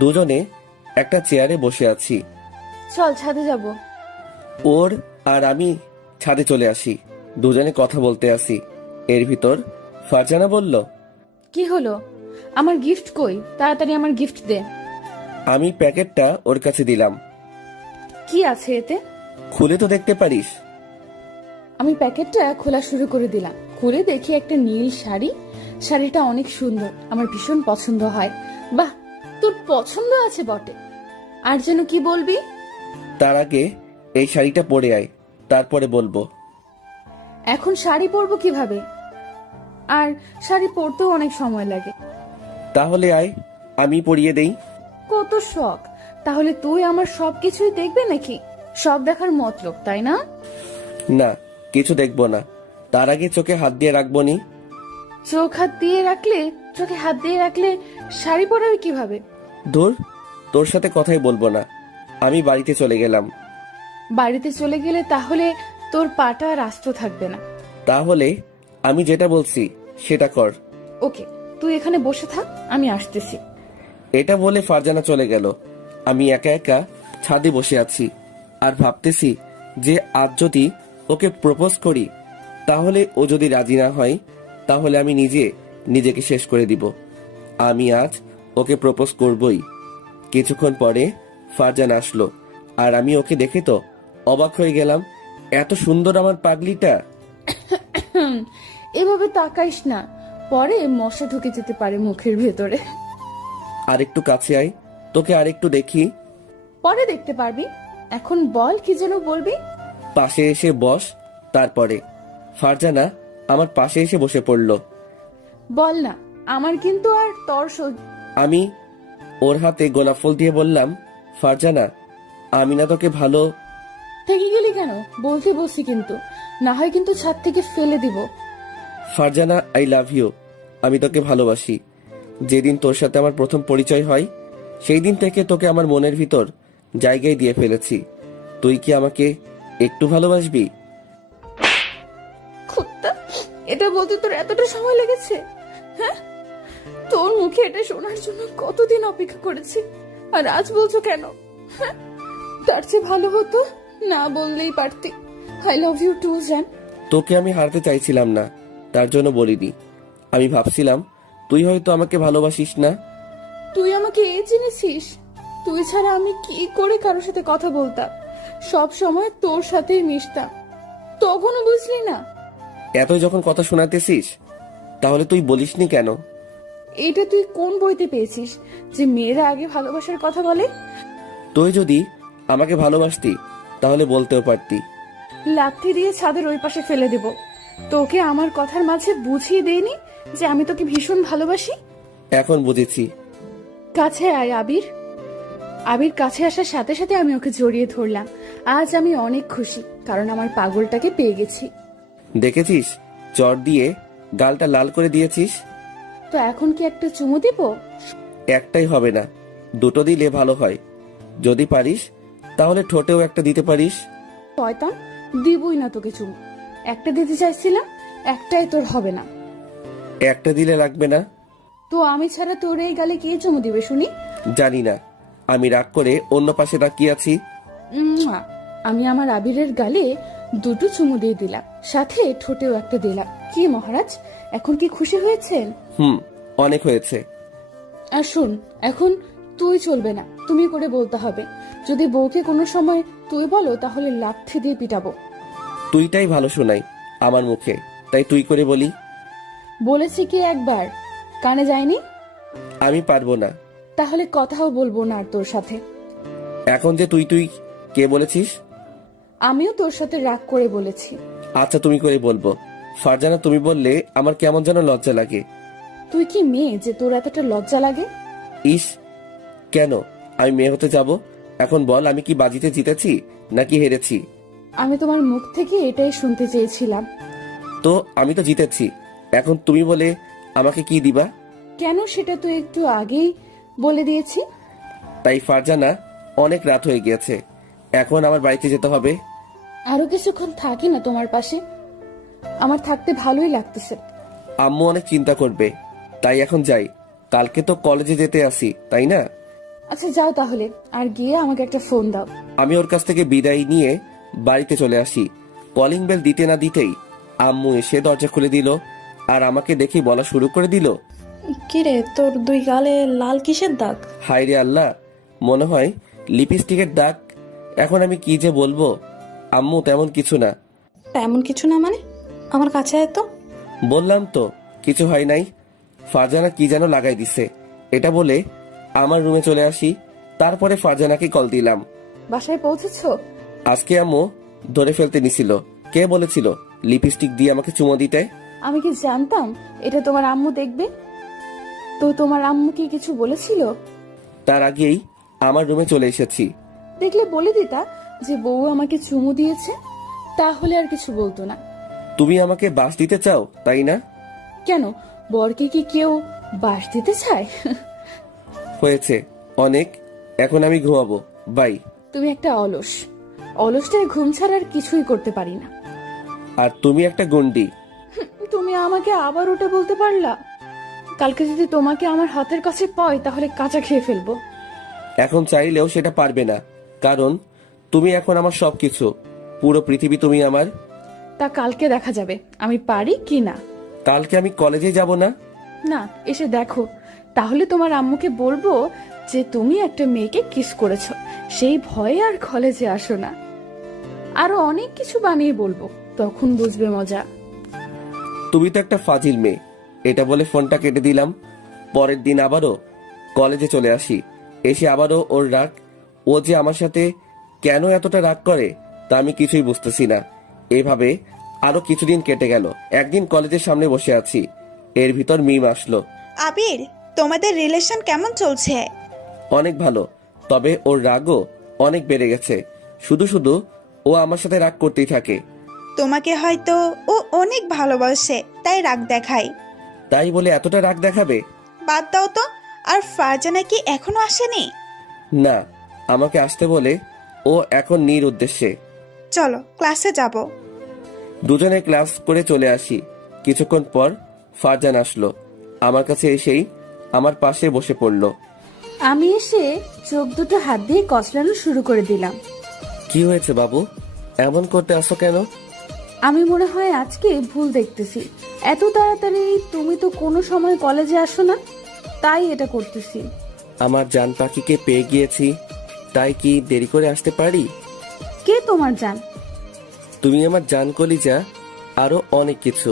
দুজনে একটা চেয়ারে বসে আছি। চল ছাদে যাব। ওর আর আমি ছাদে চলে আসি। দুজনে কথা বলতে আসি। এর ভিতর ফারজানা বলল, কি হলো? আমার গিফট কই? তাড়াতাড়ি আমার গিফট দে। আমি প্যাকেটটা ওর কাছে দিলাম। কি আছে এতে? খুলে তো দেখতে পারিস। আমি প্যাকেটটা খোলা শুরু করে দিলাম। খুলে দেখি একটা নীল শাড়ি। শাড়িটা অনেক সুন্দর, আমার ভীষণ পছন্দ হয়। বাহ, তোর পছন্দ আছে বটে। আর যেন কি বলবি? তার আগে এই শাড়িটা পরে আয়, তারপরে বলবো। এখন শাড়ি পরবো কিভাবে? আর শাড়ি পরতেও অনেক সময় লাগে। তাহলে আয়, আমি পরিয়ে দেই। কত শখ! তাহলে তুই আমার সবকিছুই দেখবে নাকি? সব দেখার মতলব, তাই না? না, কিছু দেখবো না। তার আগে চোখে হাত দিয়ে রাখবো নি। চোখে হাত দিয়ে রাখলে শাড়ি পরাবে কিভাবে? ধুর, তোর সাথে কথাই বলবো না। আমি বাড়িতে চলে গেলাম। বাড়িতে চলে গেলে তাহলে তোর পাটা আর আস্ত থাকবে না। তাহলে আমি যেটা বলছি সেটা কর। ওকে, তুই এখানে বসে থাক, আমি আসতেছি। এটা বলে ফারজানা চলে গেল। আমি একা একা ছাদে বসে আছি আর ভাবতেছি যে আজ যদি ওকে প্রপোজ করি, তাহলে ও যদি রাজি না হয় তাহলে আমি নিজেকে শেষ করে দিব। আমি আজ ওকে প্রপোজ করবই। কিছুক্ষণ পরে ফারজানা আসলো, আর আমি ওকে দেখে তো অবাক হয়ে গেলাম। এত সুন্দর আমার পাগলিটা। এভাবে তাকাইস না, পরে মশা ঢুকে যেতে পারে মুখের ভেতরে। আরেকটু কাছে আয়, তোকে আরেকটু দেখি। পরে দেখতে পারবি, এখন বল কি যেন বলবি। পাশে এসে বস। তারপরে ফারজানা আমার পাশে এসে বসে পড়ল। বল না, আমার কিন্তু আর তর আমি ওর হাতে গোলাপ ফুল দিয়ে বললাম, ফারজানা, আমি না তোকে ভালো। থেকে গেলি কেন? বলতে বসি কিন্তু, না হয় কিন্তু ছাদ থেকে ফেলে দিব। Farzana, I love you. আমি তোকে ভালোবাসি। যেদিন তোর সাথে আমার প্রথম পরিচয় হয় সেই দিন থেকে তোকে আমার মনের ভিতর জায়গায় দিয়ে ফেলেছি। তুই কি আমাকে একটু ভালোবাসবি? কুত্তা, এটা বলতে তোর এতটা সময় লেগেছে? হ্যাঁ, তোর মুখে এটা শোনার জন্য কতদিন অপেক্ষা করেছি, আর আজ বলছো কেন? হ্যাঁ, তার চেয়ে ভালো হতো না বললেই পারতি। আই লাভ ইউ টু জান। তোকে আমি হারাতে চাইছিলাম না, তার জন্য বলিনি। আমি ভাবছিলাম তুই হয়তো আমাকে ভালোবাসিস না। তুই আমাকে এই চিনেছিস? তুই ছাড়া আমি কি করে কারোর সাথে কথা বলতাম? সব সময় তোর সাথেই মিশতাম, তখনও বুঝলি না? এতই যখন কথা শোনাতেছিস তাহলে তুই বলিসনি কেন? এটা তুই কোন বইতে পেয়েছিস যে মেয়েরা আগে ভালোবাসার কথা বলে? তুই যদি আমাকে ভালোবাসতি তাহলে বলতেও পারতি। লাথি দিয়ে ছাদের ওই পাশে ফেলে দেব। তোকে আমার কথার মাঝে বুঝিয়ে দেইনি যে আমি তোকে ভীষণ ভালোবাসি? এখন বুঝেছি। কাছে আয় আবির। আবির কাছে আসার সাথে সাথে আমি ওকে জড়িয়ে ধরলাম। আজ আমি অনেক খুশি, কারণ আমার পাগলটাকে পেয়ে গেছি। দেখেছিস, চর দিয়ে গালটা লাল করে দিয়েছিস। তো এখন কি একটা চুমু দিব? একটাই হবে না, দুটো দিলে ভালো হয়। যদি পারিস তাহলে ঠোঁটেও একটা দিতে পারিস। শয়তান, দিবই না তোকে চুমু। একটা দিতে চাইছিলাম, একটাই তোর হবে না। একটা দিলে লাগবে না? তো আমি ছাড়া তোর এই গালে কে চুমু দিবে শুনি? জানি না, আমি রাগ করে অন্য পাশে তাকিয়ে আছি। আমি আমার আবিরের গালে দুটো চুমু দিয়ে দিলাম, সাথে ঠোঁটেও একটা দিলাম। কি মহারাজ, এখন কি খুশি হয়েছেন? অনেক হয়েছে। আর শুন, এখন তুই চলবে না, তুমি করে বলতে হবে। যদি বউকে কোনো সময় তুই বলো তাহলে লাথি দিয়ে পিটাবো। তুইটাই ভালো শোনাই আমার মুখে, তাই তুই করে বলি। বলেছি কি একবার, কানে যায়নি? আমি পারবো না। তাহলে কথাও বলবো না আর তোর সাথে। এখন যে তুই তুই কে বলেছিস? আমিও তোর সাথে রাগ করে বলেছি। আচ্ছা, তুমি করে বলবো। ফারজানা, তুমি বললে আমার কেমন যেন লজ্জা লাগে। তুই কি মেয়ে যে তোর এতটা লজ্জা লাগে? ইস, কেন আমি মেয়ে হতে যাব? এখন বল, আমি কি বাজিতে জিতেছি নাকি হেরেছি? আমি তোমার মুখ থেকে এটাই শুনতে চেয়েছিলাম। তো আমি তো জিতেছি, এখন তুমি বলে আমাকে কি দিবা? কেন সেটা তো একটু আগেই বলে দিয়েছি। তাই ফারজানা, অনেক রাত হয়ে গিয়েছে, এখন আমার বাড়িতে যেতে হবে। আরো কিছুক্ষণ থাকি না তোমার পাশে? আমার থাকতে ভালোই লাগতেছে। আম্মু অনেক চিন্তা করবে, তাই এখন যাই। কালকে তো কলেজে যেতে আসি, তাই না? আচ্ছা যাও তাহলে, আর গিয়ে আমাকে একটা ফোন দাও। আমি ওর কাছ থেকে বিদায় নিয়ে বাড়িতে চলে আসি। কলিং বেল দিতে না দিতেই আম্মু এসে দরজা খুলে দিল আর আমাকে দেখে বলা শুরু করে দিল, কিরে, তোর দুই গালে লাল কিসের দাগ? হায় রে আল্লাহ, মনে হয় লিপস্টিকের দাগ। এখন আমি কি যে বলবো। আম্মু, তেমন কিছু না। তেমন কিছু না মানে? আমার কাছে আয় তো। বললাম তো কিছু হয় নাই। ফারজানা কি যেন লাগাই দিছে, এটা বলে আমার রুমে চলে আসি। তারপরে ফারজানাকে কল দিলাম। বাসায় পৌঁছেছো? আজকে আম্মু ধরে ফেলতে নিছিল। কে বলেছিল লিপস্টিক দিয়ে আমাকে চুমো দিতে? আমি কি জানতাম এটা তোমার আম্মু দেখবে? তো তোমার আম্মু কি কিছু বলেছিল? তার আগেই আমার রুমে চলে এসেছি। দেখলে বলে দিতা যে বউ আমাকে চুমু দিয়েছে, তাহলে আর কিছু বলতো না। তুমি আমাকে বাস দিতে চাও, তাই না? কেন, বরকে কি কেউ বাস দিতে চায়? হয়েছে অনেক, এখন আমি ঘুমাবো, বাই। তুমি একটা অলস, অলসটায় ঘুম ছাড়া আর কিছুই করতে পারি না। আর তুমি একটা গন্ডি। তুমি আমাকে আবার ওটা বলতে পারলা? কালকে যদি তোমাকে আমার হাতের কাছে পাই তাহলে কাঁচা খেয়ে ফেলবো। এখন চাইলেও সেটা পারবে না, কারণ তুমি এখন আমার সবকিছু, পুরো পৃথিবী তুমি আমার। তা কালকে দেখা যাবে আমি পারি কি না। কালকে আমি কলেজে যাব না। না, এসে দেখো, তাহলে তোমার আম্মুকে বলবো যে তুমি একটা মেয়েকে কিস করেছো, সেই ভয়ে আর কলেজে আসো না। আরো অনেক কিছু বানিয়ে বলবো, তখন বুঝবে মজা। তুমি তো একটা ফাজিল মেয়ে। এটা বলে ফোনটা কেটে দিলাম। পরের দিন আবারও কলেজে চলে আসি। এসে আবারও ওর রাগ। ও যে আমার সাথে কেন এতটা রাগ করে তা আমি কিছুই বুঝতেছি না। এভাবে আরো কিছুদিন কেটে গেল। একদিন কলেজের সামনে বসে আছি, এর ভিতর মিম আসলো। আবির, তোমাদের রিলেশন কেমন চলছে? অনেক ভালো, তবে ওর রাগও অনেক বেড়ে গেছে। শুধু শুধু ও আমার সাথে রাগ করতেই থাকে। তোমাকে হয়তো ও অনেক ভালোবাসে, তাই রাগ দেখায়। তাই বলে এতটা রাগ দেখাবে? বাদ দাও তো। আর ফারজানা কি এখনো আসেনি? না, আমাকে আসতে বলে ও এখন নির উদ্দেশ্যে। চলো ক্লাসে যাব। দুজনে ক্লাস করে চলে আসি। কিছুক্ষণ পর ফারজান আসলো। আমার কাছে এসেই আমার পাশে বসে পড়লো। আমি এসে চোখ দুটো হাত দিয়ে কচলানো শুরু করে দিলাম। কি হয়েছে বাবু, এমন করতে আসো কেন? আমি মনে হয় আজকে ভুল দেখতেছি। এত তাড়াতাড়ি তুমি তো কোনো সময় কলেজে আসো না, তাই এটা করতেছি। আমার জান পাখিকে পেয়ে গিয়েছি, তাই কি দেরি করে আসতে পারি? কে তোমার জান? তুমি আমার জান কলিজা, আরো অনেক কিছু।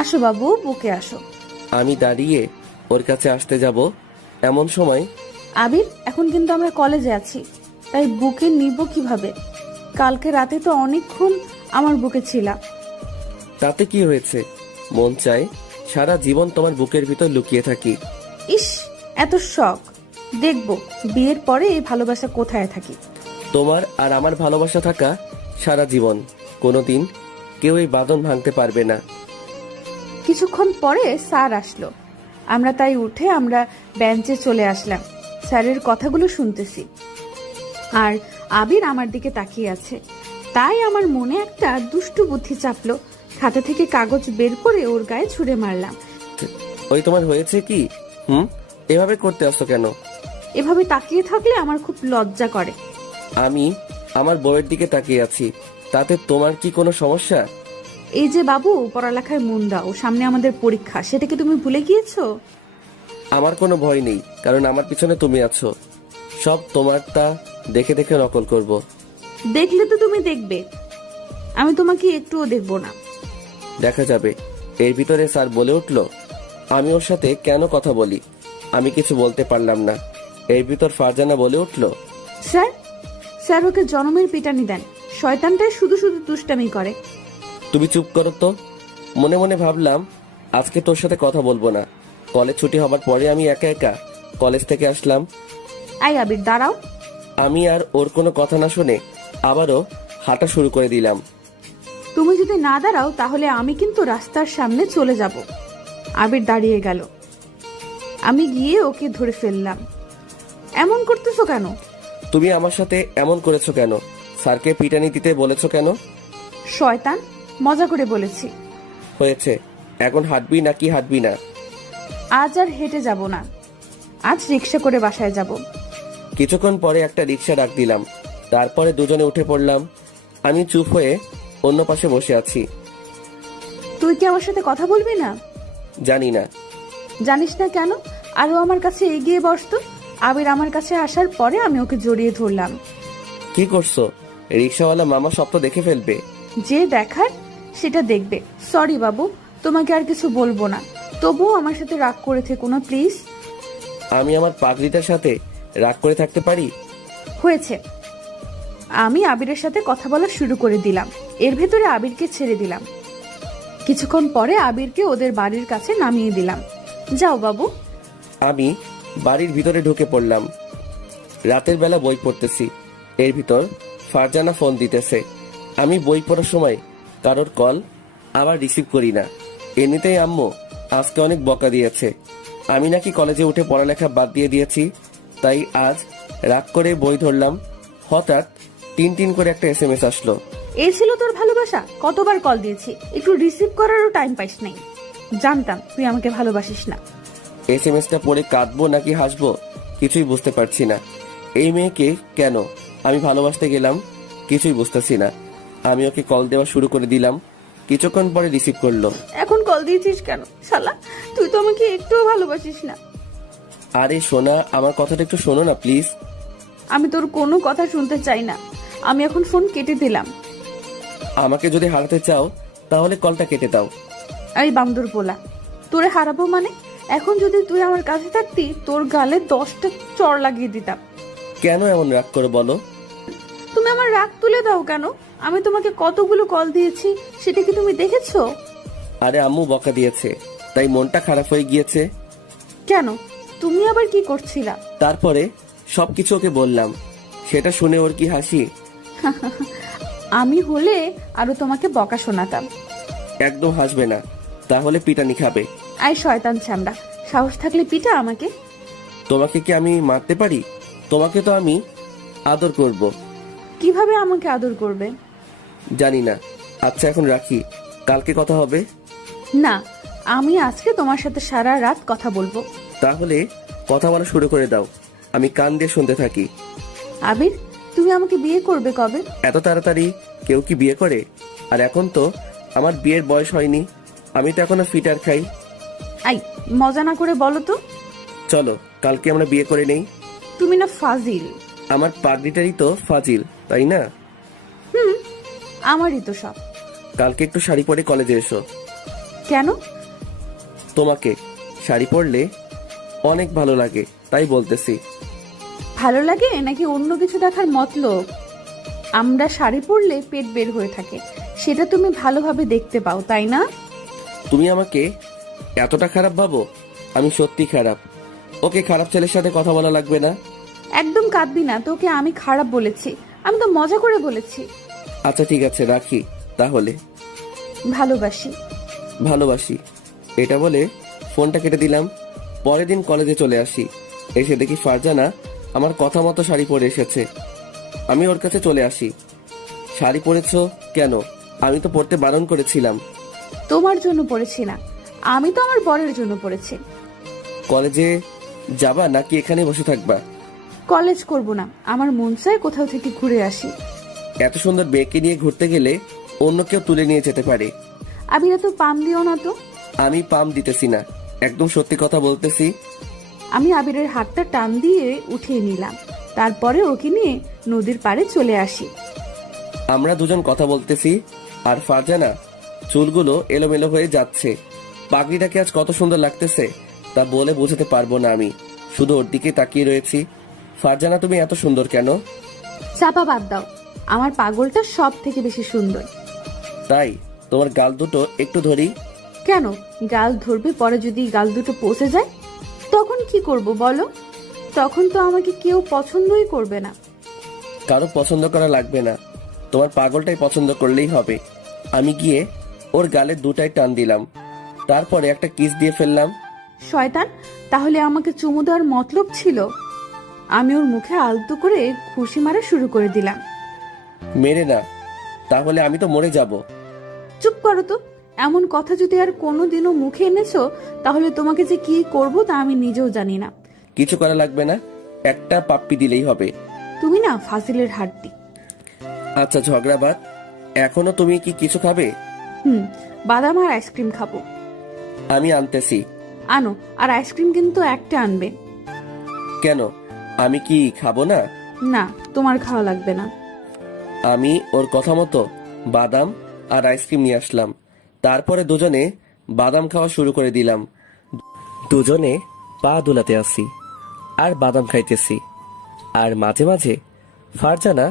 আসো বাবু, বুকে আসো। আমি দাঁড়িয়ে ওর কাছে আসতে যাব, এমন সময় আবির, এখন কিন্তু আমরা কলেজে আছি, তাই বুকে নিব কিভাবে? কালকে রাতে তো অনেকক্ষণ আমার বুকে ছিলা। তাতে কি হয়েছে? মন চায় সারা জীবন তোমার বুকের ভিতর লুকিয়ে থাকি। ইস, এত শখ! দেখবো বিয়ের পরে এই ভালোবাসা কোথায় থাকি। তোমার আর আমার ভালোবাসা থাকা সারা জীবন, কোনোদিন কেউ এই বাঁধন ভাঙতে পারবে না। কিছুক্ষণ পরে স্যার আসলো। আমরা তাই উঠে আমরা বেঞ্চে চলে আসলাম। স্যারের কথাগুলো শুনতেছি, আর আবির আমার দিকে তাকিয়ে আছে। তাই আমার মনে একটা দুষ্টু বুদ্ধি চাপলো। খাতা থেকে কাগজ বের করে ওর গায়ে ছুঁড়ে মারলাম। ওই তোমার হয়েছে কি? এভাবে করতে আসো কেন? এভাবে তাকিয়ে থাকলে আমার খুব লজ্জা করে। আমি আমার বউয়ের দিকে তাকিয়ে আছি, তাতে তোমার কি কোনো সমস্যা? এই যে বাবু, পড়ালেখায় মন দাও, সামনে আমাদের পরীক্ষা, সেটা কি তুমি ভুলে গিয়েছো? আমার কোনো ভয় নেই, কারণ আমার পিছনে তুমি আছো। সব তোমারটা দেখে দেখে নকল করব। দেখলে তো তুমি দেখবে, আমি তোমাকে একটুও দেখবো না। দেখা যাবে। এর ভিতরে স্যার বলে উঠল। আমি ওর সাথে কেন কথা বলি? আমি কিছু বলতে পারলাম না। এর ভিতর ফারজানা বলে উঠল, স্যার, স্যার ওকে জনমের পিটানি দেন। শয়তানটাই শুধু শুধু দুষ্টামি করে। তুমি চুপ করো তো। মনে মনে ভাবলাম আজকে তোর সাথে কথা বলবো না। কলেজ ছুটি হবার পরে আমি একা একা কলেজ থেকে আসলাম। আই আবির, দাঁড়াও। আমি আর ওর কোনো কথা না শুনে আবারও হাঁটা শুরু করে দিলাম। তুমি যদি না দাঁড়াও তাহলে আমি কিন্তু রাস্তার সামনে চলে যাব। আবির দাঁড়িয়ে গেল। আমি গিয়ে ওকে ধরে ফেললাম। এমন করতেছো কেন? তুমি আমার সাথে এমন করেছো কেন? স্যারকে পিটানি দিতে বলেছো কেন? শয়তান, মজা করে বলেছি। হয়েছে, এখন হাঁটবি নাকি হাঁটবি না? আজ আর হেঁটে যাব না, আজ রিক্সা করে বাসায় যাব। কিছুক্ষণ পরে একটা রিক্সা ডাক দিলাম। তারপরে দুজনে উঠে পড়লাম। আমি চুপ হয়ে অন্য পাশে বসে আছি। তুই কি আমার সাথে কথা বলবি না? জানি না। জানিস না কেন? আরো আমার কাছে এগিয়ে বসতো। আবির আমার কাছে আসার পরে আমি ওকে জড়িয়ে ধরলাম। কি করছো? রিক্সাওয়ালা মামা সব তো দেখে ফেলবে। যে দেখার সেটা দেখবে। সরি বাবু, তোমাকে আর কিছু বলবো না। তবুও আমার সাথে রাগ করে থেকো না প্লিজ। আমি আমার পাগলিটার সাথে রাগ করে থাকতে পারি? হয়েছে। আমি আবিরের সাথে কথা বলা শুরু করে দিলাম। এর ভেতরে আবিরকে ছেড়ে দিলাম। কিছুক্ষণ পরে আবিরকে ওদের বাড়ির কাছে নামিয়ে দিলাম। যাও বাবু। আমি বাড়ির ভিতরে ঢুকে পড়লাম। রাতের বেলা বই পড়তেছি। এর ভিতর ফারজানা ফোন দিতেছে। আমি বই পড়ার সময় কারোর কল আবার রিসিভ করি না। এমনিতেই আম্মু আজকে অনেক বকা দিয়েছে। আমি নাকি কলেজে উঠে পড়ালেখা বাদ দিয়ে দিয়েছি, তাই আজ রাগ করে বই ধরলাম। হঠাৎ টিন করে একটা SMS আসলো। এই ছিল তোর ভালোবাসা? কতবার কল দিয়েছি, একটু রিসিভ করারও টাইম পাইস নাই। জানতাম তুই আমাকে ভালোবাসিস না। SMS-টা পড়ে কাঁদবো নাকি হাসবো কিছুই বুঝতে পারছি না। এই মেয়েকে কেন আমি ভালোবাসতে গেলাম কিছুই বুঝতেছি না। আমি ওকে কল দেওয়া শুরু করে দিলাম। কিছুক্ষণ পরে রিসিভ করলো। এখন কল দিয়েছিস কেন শালা? তুই তো আমাকে একটুও ভালোবাসিস না। আরে সোনা, আমার কথাটা একটু শোনো না প্লিজ। আমি তোর কোনো কথা শুনতে চাই না। আমি এখন ফোন কেটে দিলাম। আমাকে যদি হারাতে চাও তাহলে কলটা কেটে দাও। এই বান্দর পোলা, তোরে হারাবো মানে? এখন যদি তুই আমার কাছে থাকতি তোর গালে 10টা চড় লাগিয়ে দিতাম। কেন এমন রাগ করে বলো? তুমি আমার রাগ তুলে দাও কেন? আমি তোমাকে কতগুলো কল দিয়েছি সেটা কি তুমি দেখেছো? আরে আম্মু বকা দিয়েছে, তাই মনটা খারাপ হয়ে গিয়েছে। কেন? তুমি আবার কি করছিলা? তারপরে সবকিছু ওকে বললাম। সেটা শুনে ওর কি হাসি। আমি হলে আরো তোমাকে বকা শোনাতাম। একদম হাসবে না, তাহলে পিটানি খাবে। আই শয়তান চামড়া, সাহস থাকলে পিটা আমাকে। তোমাকে কি আমি মারতে পারি? তোমাকে তো আমি আদর করব। কিভাবে আমাকে আদর করবে? জানি না। আচ্ছা এখন রাখি, কালকে কথা হবে। না, আমি আজকে তোমার সাথে সারা রাত কথা বলবো। তাহলে কথা বলা শুরু করে দাও, আমি কান দিয়ে শুনতে থাকি। আবির, তুমি আমাকে বিয়ে করবে কবে? এত তাড়াতাড়ি কেউ কি বিয়ে করে? আর এখন তো আমার বিয়ের বয়স হয়নি, আমি তো এখনো ফিটার খাই। আই, মজা না করে বলো তো। চলো কালকে আমরা বিয়ে করে নেই। তুমি না ফাজিল। আমার পাগড়িটারই তো ফাজিল, তাই না? আমারই তো সব। কালকে একটু শাড়ি পরে কলেজে এসো। কেন? তোমাকে শাড়ি পরলে অনেক ভালো লাগে, তাই বলতেছি। ভালো লাগে নাকি অন্য কিছু দেখার মতলব? আমরা শাড়ি পরলে পেট বের হয়ে থাকে, সেটা তুমি ভালোভাবে দেখতে পাও, তাই না? তুমি আমাকে এতটা খারাপ ভাবো? আমি সত্যি খারাপ। ওকে, খারাপ ছেলের সাথে কথা বলা লাগবে না। একদম কাঁদবি না, তোকে আমি খারাপ বলেছি? আমি তো মজা করে বলেছি। আচ্ছা ঠিক আছে, রাখি তাহলে। ভালোবাসি। ভালোবাসি, এটা বলে ফোনটা কেটে দিলাম। পরের দিন কলেজে চলে আসি। এসে দেখি ফারজানা আমার কথা মতো শাড়ি পরে এসেছে। আমি ওর কাছে চলে আসি। শাড়ি পরেছো কেন? আমি তো পড়তে বারণ করেছিলাম। তোমার জন্য পড়েছি না, আমি তো আমার বরের জন্য পড়েছি। কলেজে যাবা নাকি এখানে বসে থাকবা? কলেজ করব না, আমার মন চায় কোথাও থেকে ঘুরে আসি। এত সুন্দর মেয়েকে নিয়ে ঘুরতে গেলে অন্য কেউ তুলে নিয়ে যেতে পারে। আমি তো পাম দিও না তো। আমি পাম দিতেছি না, একদম সত্যি কথা বলতেছি। আমি আবিরের হাতটা টান দিয়ে উঠিয়ে নিলাম, তারপরে ওকে নিয়ে নদীর পাড়ে চলে আসি। আমরা দুজন কথা বলতেছি আর ফারজানা চুলগুলো এলোমেলো হয়ে যাচ্ছে। পাগড়িটাকে আজ কত সুন্দর লাগতেছে তা বলে বোঝাতে পারবো না। আমি শুধু ওর দিকে তাকিয়ে রয়েছি। ফারজানা তুমি এত সুন্দর কেন? চাপা বাদ দাও, আমার পাগলটা সব থেকে বেশি সুন্দর। তাই? তোমার গাল দুটো একটু ধরি। কেন? গাল ধরবে, পরে যদি গাল দুটো পচে যায় তখন কি করব বলো? তখন তো আমাকে কেউ পছন্দই করবে না। কারো পছন্দ করা লাগবে না, তোমার পাগলটাই পছন্দ করলেই হবে। আমি গিয়ে ওর গালের দুটাই টান দিলাম, তারপরে একটা কিস দিয়ে ফেললাম। শয়তান, তাহলে আমাকে চুমু দেওয়ার মতলব ছিল? আমি ওর মুখে আলতো করে খুশি মারা শুরু করে দিলাম। মেরে না, তাহলে আমি তো মরে যাব। চুপ করো তো, এমন কথা যদি আর কোনোদিনও মুখে এনেছো তাহলে তোমাকে যে কি করব তা আমি নিজেও জানি না। কিছু করা লাগবে না, একটা পাপ্পি দিলেই হবে। তুমি না ফাজিলের হাড্ডি। আচ্ছা ঝগড়াবাদ, এখনো তুমি কি কিছু খাবে? বাদাম আর আইসক্রিম খাবো। আমি আনতেছি। আনো, আর আইসক্রিম কিন্তু একটা আনবে। কেন, আমি কি খাবো না? না, তোমার খাওয়া লাগবে না। আমি ওর কথা মতো বাদাম আর আইসক্রিম নিয়ে আসলাম। তারপরে দুজনে বাদাম খাওয়া শুরু করে দিলাম। দুজনে পা দুলাতে আসি আর বাদাম খাইতেছি, আর মাঝে মাঝে ফারজানা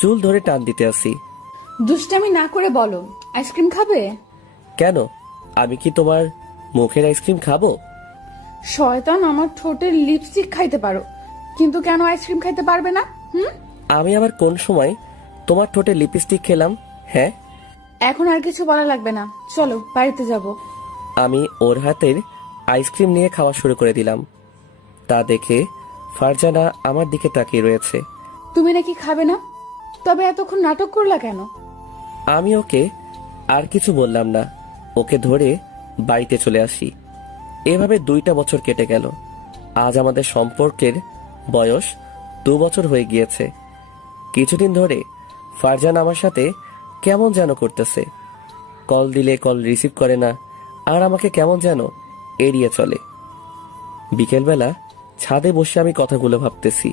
চুল ধরে টান দিতে আসি। দুষ্টামি না করে বলো, আইসক্রিম খাবে? কেন, আমি কি তোমার মুখের আইসক্রিম খাবো? শয়তান, আমার ঠোঁটের লিপস্টিক খাইতে পারো, কিন্তু কেন আইসক্রিম খাইতে পারবে না? আমি আবার কোন সময় তোমার ঠোঁটে লিপস্টিক খেলাম? হ্যাঁ, এখন আর কিছু বলা লাগবে না, চলো বাড়িতে যাব। আমি ওর হাতের আইসক্রিম নিয়ে খাওয়া শুরু করে দিলাম। তা দেখে ফারজানা আমার দিকে তাকিয়ে রয়েছে। তুমি নাকি খাবে না? তবে এতক্ষণ নাটক করলা কেন? আমি ওকে আর কিছু বললাম না, ওকে ধরে বাড়িতে চলে আসি। এভাবে 2টা বছর কেটে গেল। আজ আমাদের সম্পর্কের বয়স 2 বছর হয়ে গিয়েছে। কিছুদিন ধরে ফারজানা আমার সাথে কেমন যেন করতেছে। কল দিলে কল রিসিভ করে না, আর আমাকে কেমন যেন এড়িয়ে চলে। বিকেলবেলা ছাদে বসে আমি কথাগুলো ভাবতেছি।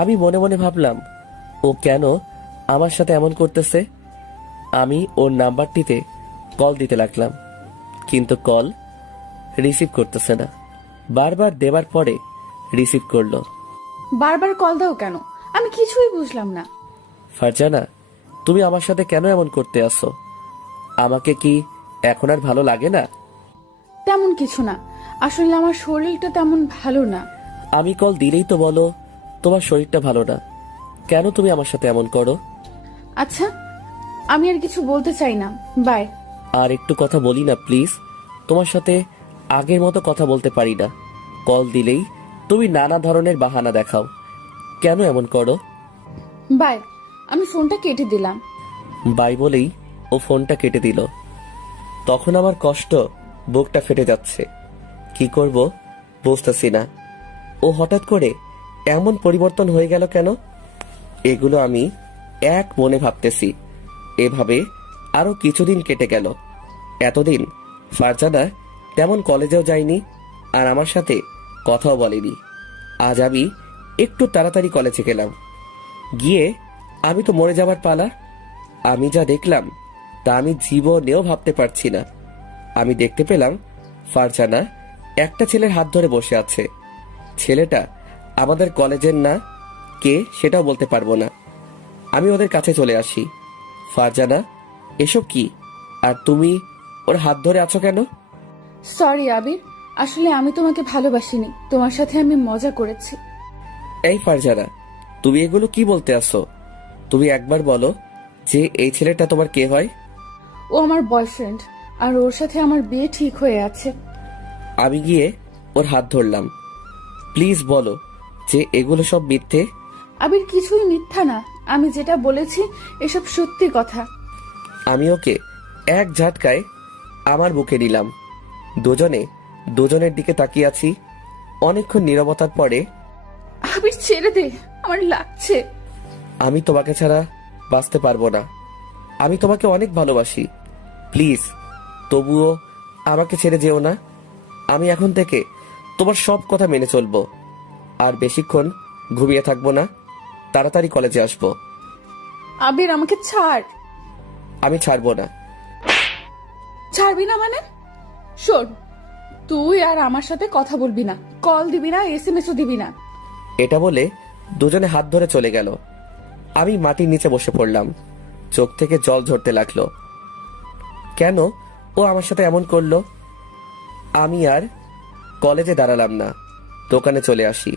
আমি মনে মনে ভাবলাম, ও কেন আমার সাথে এমন করতেছে। আমি ওর নাম্বারটিতে কল দিতে লাগলাম, কিন্তু কল রিসিভ করতেছে না। বারবার দেবার পরে রিসিভ করলো। বারবার কল দাও কেন? আমি কিছুই বুঝলাম না। ফারজানা, তুমি আমার সাথে কেন এমন করতে আসো? আমাকে কি এখন আর ভালো লাগে না? তেমন কিছু না, আসলে আমার শরীরটা তেমন ভালো না। আমি কল দিলেই তো বলো তোমার শরীরটা ভালো না। কেন তুমি আমার সাথে এমন করো? আচ্ছা, আমি আর কিছু বলতে চাই না, বাই। আর একটু কথা বলি না প্লিজ? তোমার সাথে আগের মতো কথা বলতে পারি না। কল দিলেই তুমি নানা ধরনের বাহানা দেখাও। কেন এমন করো? বাই। আমি ফোনটা কেটে দিলাম। বাই বলেই ও ফোনটা কেটে দিল। তখন আমার কষ্ট, বুকটা ফেটে যাচ্ছে। কি করব বুঝতেছি না। ও হঠাৎ করে এমন পরিবর্তন হয়ে গেল কেন? এগুলো আমি এক মনে ভাবতেছি। এভাবে আরো কিছুদিন কেটে গেল। এতদিন ফারজানা তেমন কলেজেও যায়নি, আর আমার সাথে কথাও বলেনি। আজ আমি একটু তাড়াতাড়ি কলেজে গেলাম। গিয়ে আমি তো মরে যাবার পালা। আমি যা দেখলাম তা আমি জীবনেও ভাবতে পারছি না। আমি দেখতে পেলাম ফারজানা একটা ছেলের হাত ধরে বসে আছে। ছেলেটা আমাদের কলেজের না, কে সেটাও বলতে পারবো না। আমি ওদের কাছে চলে আসি। ফারজানা, এসব কি? আর তুমি ওর হাত ধরে আছো কেন? সরি আবির, আসলে আমি তোমাকে ভালোবাসিনি, তোমার সাথে আমি মজা করেছি। এই ফারজানা, তুমি এগুলো কি বলতে আসো? তুমি একবার বলো যে এই ছেলেটা তোমার কে হয়? ও আমার বয়ফ্রেন্ড, আর ওর সাথে আমার বিয়ে ঠিক হয়ে আছে। আমি গিয়ে ওর হাত ধরলাম। প্লিজ বলো যে এগুলো সব মিথ্যে। আবির, কিছুই মিথ্যা না, আমি যেটা বলেছি এসব সত্যি কথা। আমি ওকে এক ঝাটকায় আমার বুকে নিলাম। দুজনে দুজনের দিকে তাকিয়ে আছি। অনেকক্ষণ নীরবতার পরে, আবির ছেড়ে দে, আমার লাগছে। আমি তোমাকে ছাড়া বাঁচতে পারবো না। আমি তোমাকে অনেক ভালোবাসি। প্লিজ তবুও আমাকে ছেড়ে যেও না। আমি এখন থেকে তোমার সব কথা মেনে চলবো। আর বেশিক্ষণ ঘুমিয়ে থাকবো না, তাড়াতাড়ি কলেজে আসবো। আবির, আমাকে ছাড়। আমি ছাড়বো না। ছাড়বি না মানে? শোন, তুই আর আমার সাথে কথা বলবি না, কল দিবি না, এসএমএসও দিবি না। এটা বলে দুজনে হাত ধরে চলে গেল। আমি মাটির নিচে বসে পড়লাম। চোখ থেকে জল ঝরতে লাগলো। কেন ও আমার সাথে এমন করলো? আমি আর কলেজে দাঁড়ালাম না, দোকানে চলে আসি।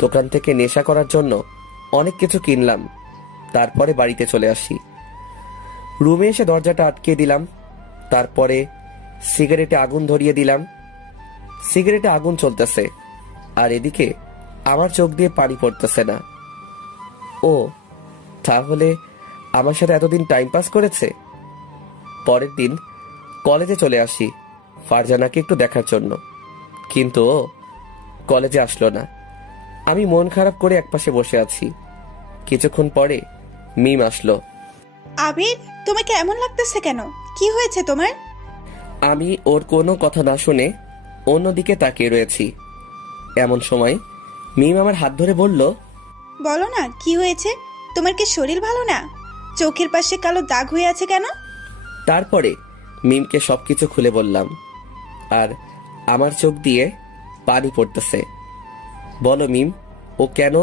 দোকান থেকে নেশা করার জন্য অনেক কিছু কিনলাম। তারপরে বাড়িতে চলে আসি। রুমে এসে দরজাটা আটকে দিলাম। তারপরে সিগারেটে আগুন ধরিয়ে দিলাম। সিগারেটে আগুন চলতেছে, আর এদিকে আমার চোখ দিয়ে পানি পড়তেছে না। ও তাহলে আমার সাথে এতদিন টাইম পাস করেছে। পরের দিন কলেজে চলে আসি ফারজানাকে একটু দেখার জন্য, কিন্তু ও কলেজে আসলো না। আমি মন খারাপ করে একপাশে বসে আছি। কিছুক্ষণ পরে মিম আসলো। আবির, তোমাকে এমন লাগতেছে কেন? কি হয়েছে তোমার? আমি ওর কোনো কথা না শুনে অন্যদিকে তাকিয়ে রয়েছি। এমন সময় মিম আমার হাত ধরে বলল, বলো না কি হয়েছে? তোমার কি শরীর ভালো না? চোখের পাশে কালো দাগ হয়ে আছে কেন? তারপরে মিমকে সবকিছু খুলে বললাম। আর আমার চোখ দিয়ে পানি পড়তেছে। বলো মিম, ও কেন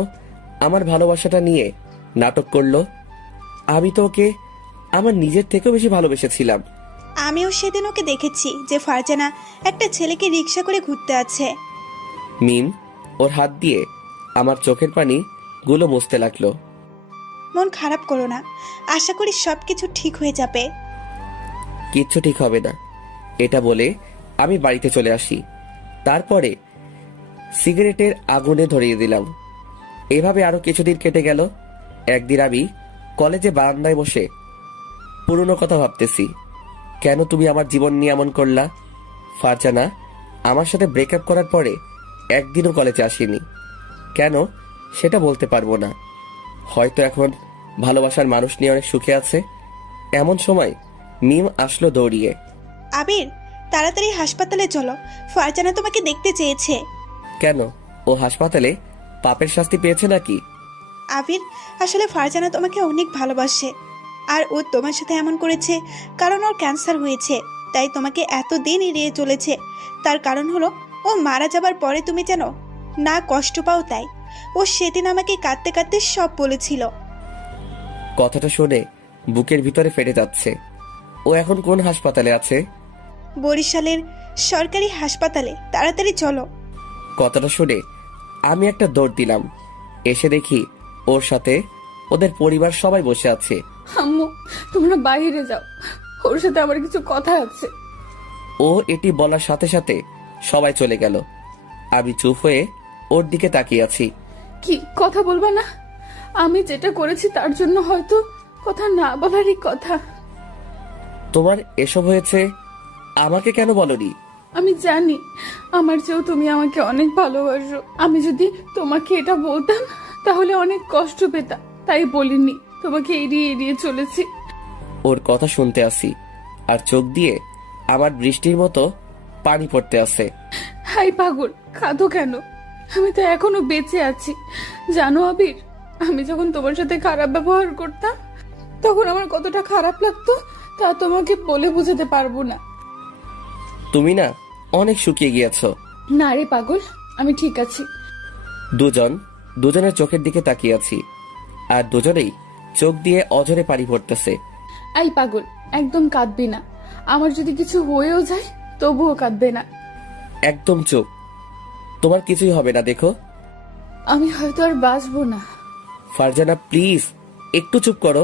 আমার ভালোবাসাটা নিয়ে নাটক করলো? আমি তো ওকে আমার নিজের থেকেও বেশি ভালোবেসেছিলাম। আমিও সেদিন ওকে দেখেছি যে ফারজানা একটা ছেলেকে রিক্সা করে ঘুরতে আছে। মিম ওর হাত দিয়ে আমার চোখের পানি গুলো মুছতে লাগলো। মন খারাপ করো না, আশা করি সবকিছু ঠিক হয়ে যাবে। কিচ্ছু ঠিক হবে না, এটা বলে আমি বাড়িতে চলে আসি। তারপরে সিগারেটের আগুনে ধরিয়ে দিলাম। এভাবে আরো কিছুদিন কেটে গেল। একদিন আমি কলেজে বারান্দায় বসে পুরনো কথা ভাবতেছি। কেন তুমি আমার জীবন নিয়ে এমন করলা? ফারজানা আমার সাথে ব্রেকআপ করার পরে একদিনও কলেজে আসেনি। কেন সেটা বলতে পারবো না। হয়তো এখন ভালোবাসার মানুষ নিয়ে অনেক সুখে আছে। এমন সময় মিম আসলো দৌড়িয়ে। আবির, তাড়াতাড়ি হাসপাতালে চলো, ফারজানা তোমাকে দেখতে চেয়েছে। কেন, ও হাসপাতালে পাপের শাস্তি পেয়েছে নাকি? আবির, আসলে ফারজানা তোমাকে অনেক ভালোবাসে, আর ও তোমার সাথে এমন করেছে কারণ ওর ক্যান্সার হয়েছে, তাই তোমাকে এতদিন এড়িয়ে চলেছে। তার কারণ হলো ও মারা যাবার পরে তুমি যেন না কষ্ট পাও, তাই ও সেদিন আমাকে কাঁদতে কাঁদতে সব বলেছিল। কথাটা শুনে বুকের ভিতরে ফেটে যাচ্ছে। ও এখন কোন হাসপাতালে আছে? বরিশালের সরকারি হাসপাতালে, তাড়াতাড়ি চলো। কথাটা শুনে আমি একটা দৌড় দিলাম। এসে দেখি ওর সাথে ওদের পরিবার সবাই বসে আছে। আম্মু, তোমরা বাইরে যাও, ওর সাথে আমার কিছু কথা আছে। ও এটি বলার সাথে সাথে সবাই চলে গেল। আমি চুপ হয়ে ওর দিকে তাকিয়ে আছি। কি কথা বলবা না? আমি যেটা করেছি তার জন্য হয়তো কথা না বলারই কথা। তোমার এসব হয়েছে, আমাকে কেন বলনি? আমি জানি আমার চেয়েও তুমি আমাকে অনেক ভালোবাসো। আমি যদি তোমাকে এটা বলতাম তাহলে অনেক কষ্ট পেতাম, তাই বলিনি। তোমাকে এড়িয়ে এড়িয়ে চলেছি। ওর কথা শুনতে আসি আর চোখ দিয়ে আমার বৃষ্টির মতো পানি পড়তে আসে। হাই পাগল, কাঁদো কেন? আমি তো এখনো বেঁচে আছি। জানো আবির, আমি যখন তোমার সাথে খারাপ ব্যবহার করতাম তখন আমার কতটা খারাপ লাগতো তা তোমাকে বলে বোঝাতে পারবো না। তুমি না অনেক শুকিয়ে গিয়েছো। না রে পাগল, আমি ঠিক আছি। দুজনের চোখের দিকে তাকিয়ে আছি আর দুজনেই চোখ দিয়ে অঝরে পানি পড়তেছে। এই পাগল, একদম কাঁদবি না। আমার যদি কিছু হয়েও যায় তবুও কাঁদবে না। একদম চুপ, তোমার কিছুই হবে না। দেখো, আমি হয়তো আর বাঁচবো না। ফারজানা প্লিজ একটু চুপ করো,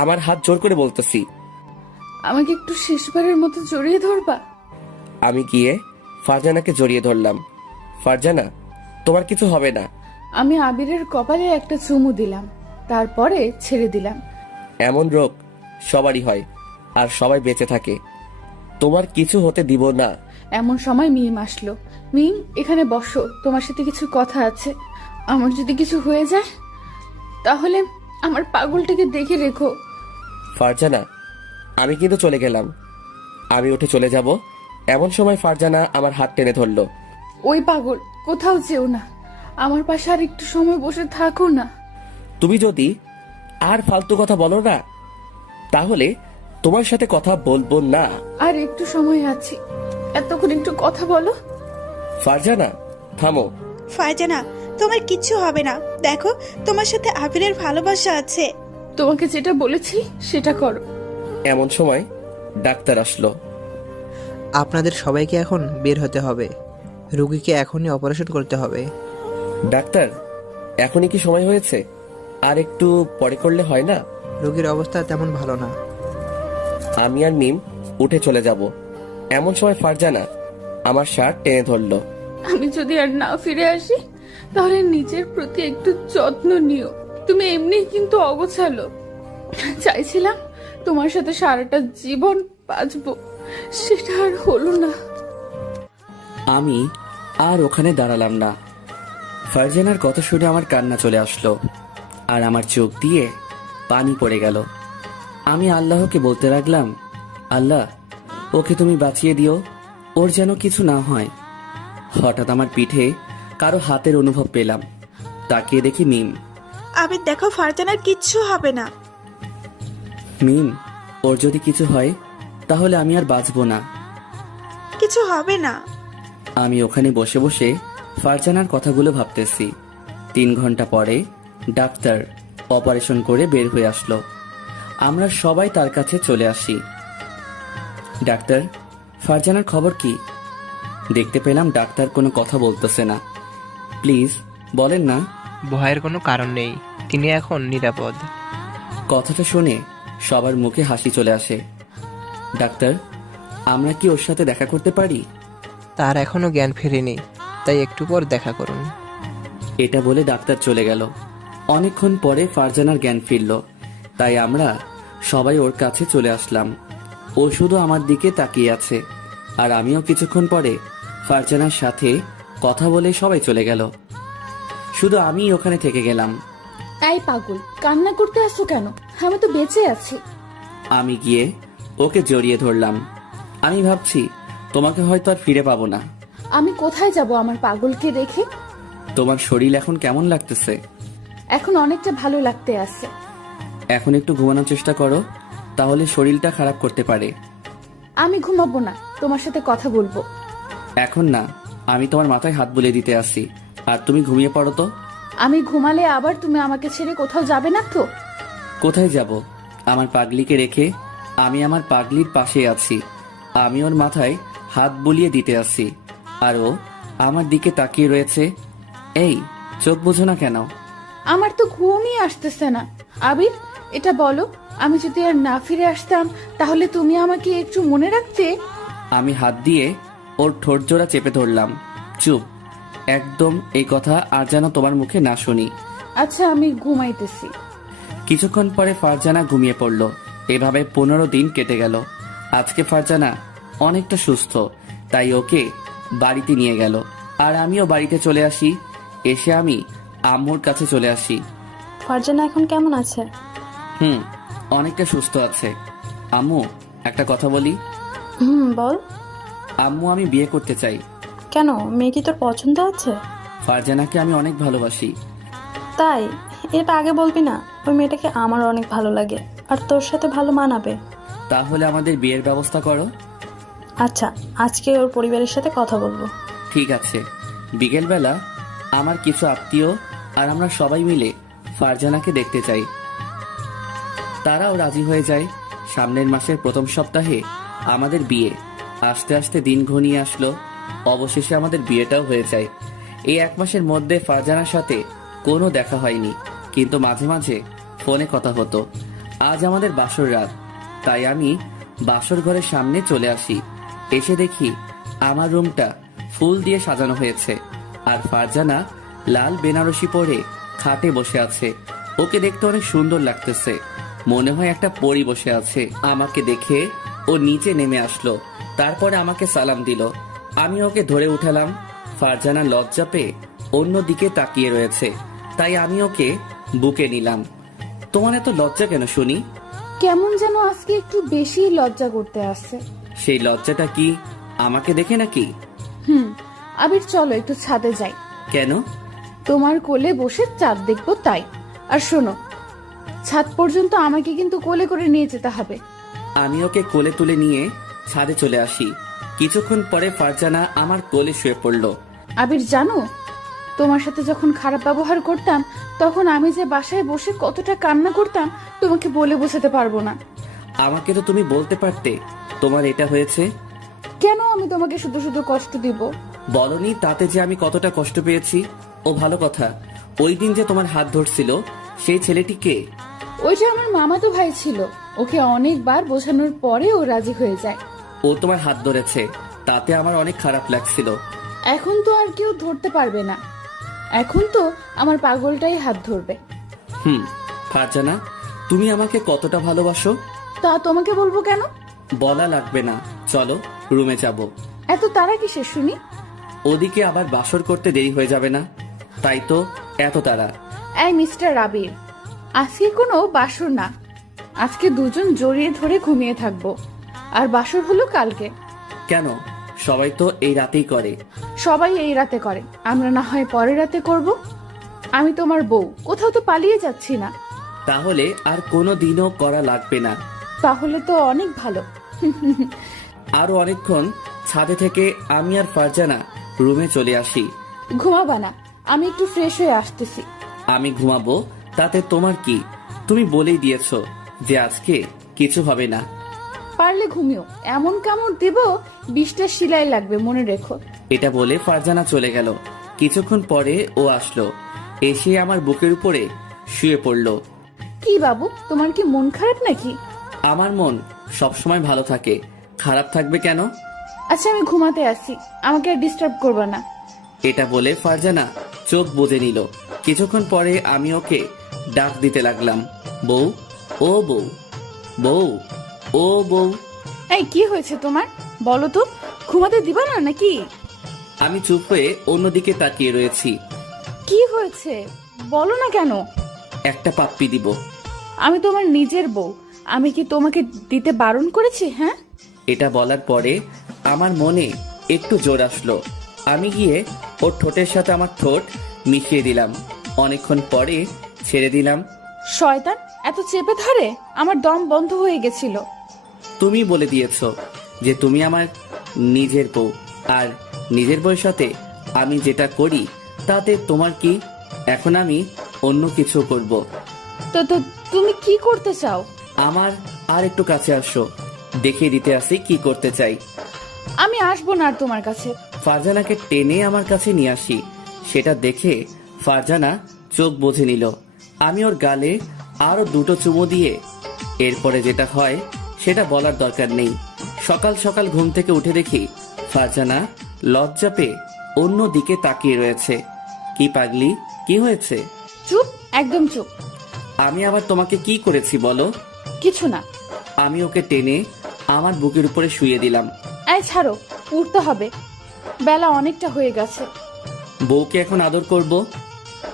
আমার হাত জোর করে বলতেছি। আমাকে একটু শেষবারের মতো জড়িয়ে ধরবা? আমি গিয়ে ফারজানাকে জড়িয়ে ধরলাম। ফারজানা, তোমার কিছু হবে না। আমি আবিরের কপালে একটা চুমু দিলাম, তারপরে ছেড়ে দিলাম। এমন রোগ সবারই হয় আর সবাই বেঁচে থাকে, তোমার কিছু হতে দিব না। এমন সময় মিম আসলো। মিম, এখানে বসো, তোমার সাথে কিছু কথা আছে। আমার যদি কিছু হয়ে যায় তাহলে আমার পাগলটাকে দেখে রেখো। ফারজানা, আমি কিন্তু চলে গেলাম। আমি উঠে চলে যাব এমন সময় ফারজানা আমার হাত টেনে ধরলো। ওই পাগল, কোথাও যেও না, আমার পাশে আর একটু সময় বসে থাকো না। তুমি যদি আর ফালতু কথা বলো না তাহলে তোমার সাথে কথা বলবো না। আর একটু সময় আছে, এতক্ষণ একটু কথা বলো। ফারজানা থামো। ফারজানা, তোমার কিচ্ছু হবে না। দেখো, তোমার সাথে আবিরের ভালোবাসা আছে। তোমাকে যেটা বলেছি সেটা করো। এমন সময় ডাক্তার আসলো। আপনাদের সবাইকে এখন বের হতে হবে, রুগীকে এখনই অপারেশন করতে হবে। ডাক্তার, এখনই কি সময় হয়েছে? আর একটু পরে করলে হয় না? রোগীর অবস্থা তেমন ভালো না। আমি আর মিম উঠে চলে যাব এমন সময় ফারজানা আমার শার্ট টেনে ধরলো। আমি যদি আর না ফিরে আসি তাহলে নিজের প্রতি একটু যত্ন নিও। তুমি এমনি কিন্তু অগোছালো। চাইছিলাম তোমার সাথে সারাটা জীবন বাঁচবো, সেটা আর হলো না। আমি আর ওখানে দাঁড়ালাম না। ফারজানার কথা শুনে আমার কান্না চলে আসলো আর আমার চোখ দিয়ে পানি পড়ে গেল। আমি আল্লাহকে বলতে লাগলাম, আল্লাহ, ওকে তুমি বাঁচিয়ে দিও, ওর যেন কিছু না হয়। হঠাৎ আমার পিঠে কারো হাতের অনুভব পেলাম। তাকিয়ে দেখি মিম। আবির, দেখো, ফারজানার কিচ্ছু হবে না। মিম, ওর যদি কিছু হয় তাহলে আমি আর বাঁচবো না। কিছু হবে না। আমি ওখানে বসে বসে ফারজানার কথাগুলো ভাবতেছি। 3 ঘন্টা পরে ডাক্তার অপারেশন করে বের হয়ে আসলো। আমরা সবাই তার কাছে চলে আসি। ডাক্তার, ফারজানার খবর কি? দেখতে পেলাম ডাক্তার কোনো কথা বলতেছে না। প্লিজ বলেন না। ভয়ের কোনো কারণ নেই, তিনি এখন নিরাপদ। কথাটা শুনে সবার মুখে হাসি চলে আসে। ডাক্তার, আমরা কি ওর সাথে দেখা করতে পারি? তার এখনো জ্ঞান ফেরেনি, তাই একটু পর দেখা করুন। এটা বলে ডাক্তার চলে গেল। অনেকক্ষণ পরে ফারজানার জ্ঞান ফিরল, তাই আমরা সবাই ওর কাছে চলে আসলাম। ও শুধু আমার দিকে তাকিয়ে আছে আর আমিও কিছুক্ষণ পরে ফারজানার সাথে কথা বলে সবাই চলে গেল। শুধু আমি ওখানে থেকে গেলাম। এই পাগল, কান্না করতে আসছো কেন? আমি তো বেঁচে আছি। আমি গিয়ে ওকে জড়িয়ে ধরলাম। আমি ভাবছি তোমাকে হয়তো আর ফিরে পাবো না। আমি কোথায় যাব আমার পাগলকে রেখে? তোমার শরীর এখন কেমন লাগতেছে? এখন অনেকটা ভালো লাগতে আছে। এখন একটু ঘুমানোর চেষ্টা করো, তাহলে শরীরটা খারাপ করতে পারে। আমি ঘুমাবো না, তোমার সাথে কথা বলবো। এখন না, আমি তোমার মাথায় হাত বুলিয়ে দিতে আসি, আর তুমি ঘুমিয়ে পড়ো তো। আমি ঘুমালে আবার তুমি আমাকে ছেড়ে কোথাও যাবে না তো? কোথায় যাব? আমার পাগলিকে রেখে আমি আমার পাগলির পাশে আছি। আমি ওর মাথায় হাত বুলিয়ে দিতে আসি আর ও আমার দিকে তাকিয়ে রয়েছে। এই, চোখ বুঝো না কেন? আমার তো ঘুমই আসতেছে না। আবির, এটা বলো, আমি যদি আর না ফিরে আসতাম তাহলে তুমি আমাকে একটু মনে রাখতে? আমি হাত দিয়ে ওর ঠোঁট জোড়া চেপে ধরলাম। চুপ, একদম এই কথা আর যেন তোমার মুখে না শুনি। আচ্ছা, আমি ঘুমাইতেছি। কিছুক্ষণ পরে ফারজানা ঘুমিয়ে পড়ল। এভাবে 15 দিন কেটে গেল। আজকে ফারজানা অনেকটা সুস্থ, তাই ওকে বাড়িতে নিয়ে গেল। আর আমিও বাড়িতে চলে আসি। এসে আমি আম্মুর কাছে চলে আসি। ফারজানা এখন কেমন আছে? অনেকটা সুস্থ আছে। আম্মু, একটা কথা বলি। বল। আম্মু, আমি বিয়ে করতে চাই। কেন, মেয়ে কি তোর পছন্দ আছে? ফারজানাকে আমি অনেক ভালোবাসি। তাই? এটা আগে বলবি না? ওই মেয়েটাকে আমার অনেক ভালো লাগে আর তোর সাথে ভালো মানাবে। তাহলে আমাদের বিয়ের ব্যবস্থা করো। আচ্ছা, আজকে ওর পরিবারের সাথে কথা বলবো। ঠিক আছে। বিকেলবেলা আমার কিছু আত্মীয় আর আমরা সবাই মিলে ফারজানাকে দেখতে চাই। তারাও রাজি হয়ে যায়। সামনের মাসের প্রথম সপ্তাহে আমাদের বিয়ে। আস্তে আস্তে দিন ঘনিয়ে আসলো। অবশেষে আমাদের বিয়েটাও হয়ে যায়। এই 1 মাসের মধ্যে ফারজানার সাথে কোনো দেখা হয়নি, কিন্তু মাঝে মাঝে ফোনে কথা হতো। আজ আমাদের বাসর রাত, তাই আমি বাসর ঘরের সামনে চলে আসি। এসে দেখি আমার রুমটা ফুল দিয়ে সাজানো হয়েছে, আর ফারজানা লাল বেনারসি পরে খাটে বসে আছে। ওকে দেখতে অনেক সুন্দর লাগতেছে, মনে হয় একটা পরী বসে আছে। আমাকে দেখে ও নিচে নেমে আসলো, তারপরে আমাকে সালাম দিল। আমি ওকে ধরে উঠালাম। ফারজানা লজ্জা পেয়ে অন্যদিকে তাকিয়ে রয়েছে, তাই আমি ওকে বুকে নিলাম। তোমার এত লজ্জা কেন শুনি? কেমন যেন আজকে একটু বেশি লজ্জা করতে আসছে। সেই লজ্জাটা কি আমাকে দেখে নাকি? আবির, চলো একটু ছাদে যাই। কেন? তোমার কোলে বসে চাঁদ দেখবো তাই। আর শোনো, ছাদ পর্যন্ত আমাকে কিন্তু কোলে করে নিয়ে যেতে হবে। আমি ওকে কোলে তুলে নিয়ে ছাদে চলে আসি। কিছুক্ষণ পরে ফারজানা আমার কোলে শুয়ে পড়লো। আবির, জানো, তোমার সাথে যখন খারাপ ব্যবহার করতাম তখন আমি যে বাসায় বসে কতটা কান্না করতাম তোমাকে বলে বোঝাতে পারবো না। আমাকে তো তুমি বলতে পারতে তোমার এটা হয়েছে। কেন আমি তোমাকে শুধু শুধু কষ্ট দিব? বলনি তাতে যে আমি কতটা কষ্ট পেয়েছি। ও ভালো কথা, ওই দিন যে তোমার হাত ধরছিল সেই ছেলেটি কে? ওইটা আমার মামাতো ভাই ছিল। ওকে অনেকবার বোঝানোর পরে ও রাজি হয়ে যায়। ও তোমার হাত ধরেছে, তাতে আমার অনেক খারাপ লাগছিল। এখন তো আর কেউ ধরতে পারবে না, এখন তো আমার পাগলটাই হাত ধরবে। ফারজানা, তুমি আমাকে কতটা ভালোবাসো? তা তোমাকে বলবো কেন? বলা লাগবে না, চলো রুমে যাব। এত তারা কিসে শুনি? ওদিকে আবার বাসর করতে দেরি হয়ে যাবে না, তাই তো এত তারা। এই মিস্টার আবির, আজকে কোনো বাসর না। আজকে দুজন জড়িয়ে ধরে ঘুমিয়ে থাকবো, আর বাসর হলো কালকে। কেন? সবাই তো এই রাতেই করে। সবাই এই রাতে করে, আমরা না হয় পরের রাতে করব। আমি তোমার বউ, কোথাও তো পালিয়ে যাচ্ছি না। তাহলে আর কোনো দিনও করা লাগবে না। তাহলে তো অনেক ভালো। আরো অনেকক্ষণ ছাদে থেকে আমি আর ফারজানা রুমে চলে আসি। ঘুমাবা না? আমি একটু ফ্রেশ হয়ে আসতেছি। আমি ঘুমাবো, তাতে তোমার কি? তুমি বলেই দিয়েছো যে আজকে কিছু হবে না। পারলে ঘুমিও, এমন কামড় দেব 20টা সেলাই লাগবে, মনে রেখো। এটা বলে ফারজানা চলে গেল। কিছুক্ষণ পরে ও আসলো, এসে আমার বুকের উপরে শুয়ে পড়লো। কি বাবু, তোমার কি মন খারাপ নাকি? আমার মন সবসময় ভালো থাকে, খারাপ থাকবে কেন? আচ্ছা, আমি ঘুমাতে আসি, আমাকে আর ডিস্টার্ব করবে না। এটা বলে ফারজানা চোখ বুজে নিল। কিছুক্ষণ পরে আমি ওকে ডাক দিতে লাগলাম, বউ, ও বউ, বউ, ও বউ। এই, কি হয়েছে তোমার? বলো তো, ঘুমাতে দিবা না নাকি? আমি চুপ হয়ে অন্যদিকে তাকিয়ে রয়েছি। কি হয়েছে বলো না কেন? একটা পাপ্পি দিব। আমি তোমার নিজের বউ, আমি কি তোমাকে দিতে বারণ করেছি? হ্যাঁ। এটা বলার পরে আমার মনে একটু জোর আসলো। আমি গিয়ে ওর ঠোঁটের সাথে আমার ঠোঁট মিশিয়ে দিলাম। অনেকক্ষণ পরে ছেড়ে দিলাম। শয়তান, এত চেপে ধরে আমার দম বন্ধ হয়ে গেছিল। তুমি বলে দিয়েছো যে তুমি আমার নিজের বউ, আর নিজের বউয়ের সাথে আমি যেটা করি তাতে তোমার কি? এখন আমি অন্য কিছু করব। তো তুমি কি করতে চাও? আমার আর একটু কাছে আসো, দেখিয়ে দিতে আসি কি করতে চাই। আমি আসবো না আর তোমার কাছে। ফারজানাকে টেনে আমার কাছে নিয়ে আসি। সেটা দেখে ফারজানা চোখ বুজে নিল। আমি ওর গালে আরো 2টো চুমু দিয়ে এরপরে যেটা হয় সেটা বলার দরকার নেই। সকাল সকাল ঘুম থেকে উঠে দেখি ফারজানা লজ্জা পেয়ে অন্য দিকে তাকিয়ে রয়েছে। কি পাগলি, কি হয়েছে? চুপ, একদম চুপ। আমি আবার তোমাকে কি করেছি বলো? কিছু না। আমি ওকে টেনে আমার বুকের উপরে শুইয়ে দিলাম। এই ছাড়ো, উঠতে হবে, বেলা অনেকটা হয়ে গেছে। বউকে এখন আদর করব?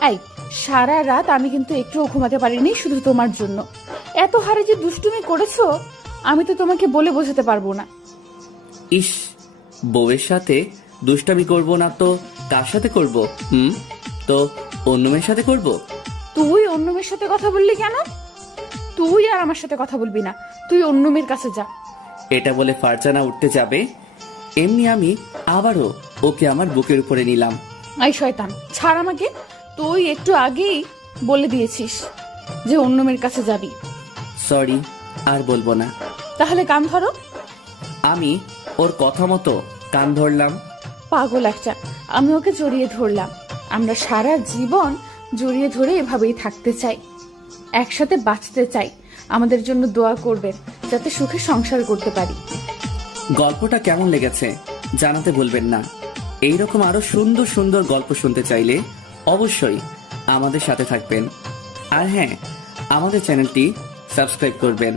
এই সারা রাত আমি কিন্তু একটুও ঘুমাতে পারিনি শুধু তোমার জন্য। এত হারে যে দুষ্টুমি করেছো আমি তো তোমাকে বলে বোঝাতে পারবো না। ইস, বউয়ের সাথে দুষ্টামি করব না তো কার সাথে করব? তো অন্য মেয়ের সাথে করব। তুই অন্য মেয়ের সাথে কথা বললি কেন? তুই আর আমার সাথে কথা বলবি না, তুই অন্য মেয়ের কাছে যা। এটা বলে ফারজানা উঠতে যাবে, এমনি আমি আবারও ওকে আমার বুকের উপরে নিলাম। এই শয়তান, ছাড় আমাকে। তুই একটু আগেই বলে দিয়েছিস যে অন্য মেয়ের কাছে যাবি। সরি, আর বলবো না। তাহলে কান ধরো। আমি ওর কথা মতো কান ধরলাম। পাগল একটা। আমি ওকে জড়িয়ে ধরলাম। আমরা সারা জীবন জড়িয়ে ধরে এভাবেই থাকতে চাই, একসাথে বাঁচতে চাই। আমাদের জন্য দোয়া করবেন যাতে সুখে সংসার করতে পারি। গল্পটা কেমন লেগেছে জানাতে ভুলবেন না। এইরকম আরো সুন্দর সুন্দর গল্প শুনতে চাইলে অবশ্যই আমাদের সাথে থাকবেন। আর হ্যাঁ, আমাদের চ্যানেলটি সাবস্ক্রাইব করবেন।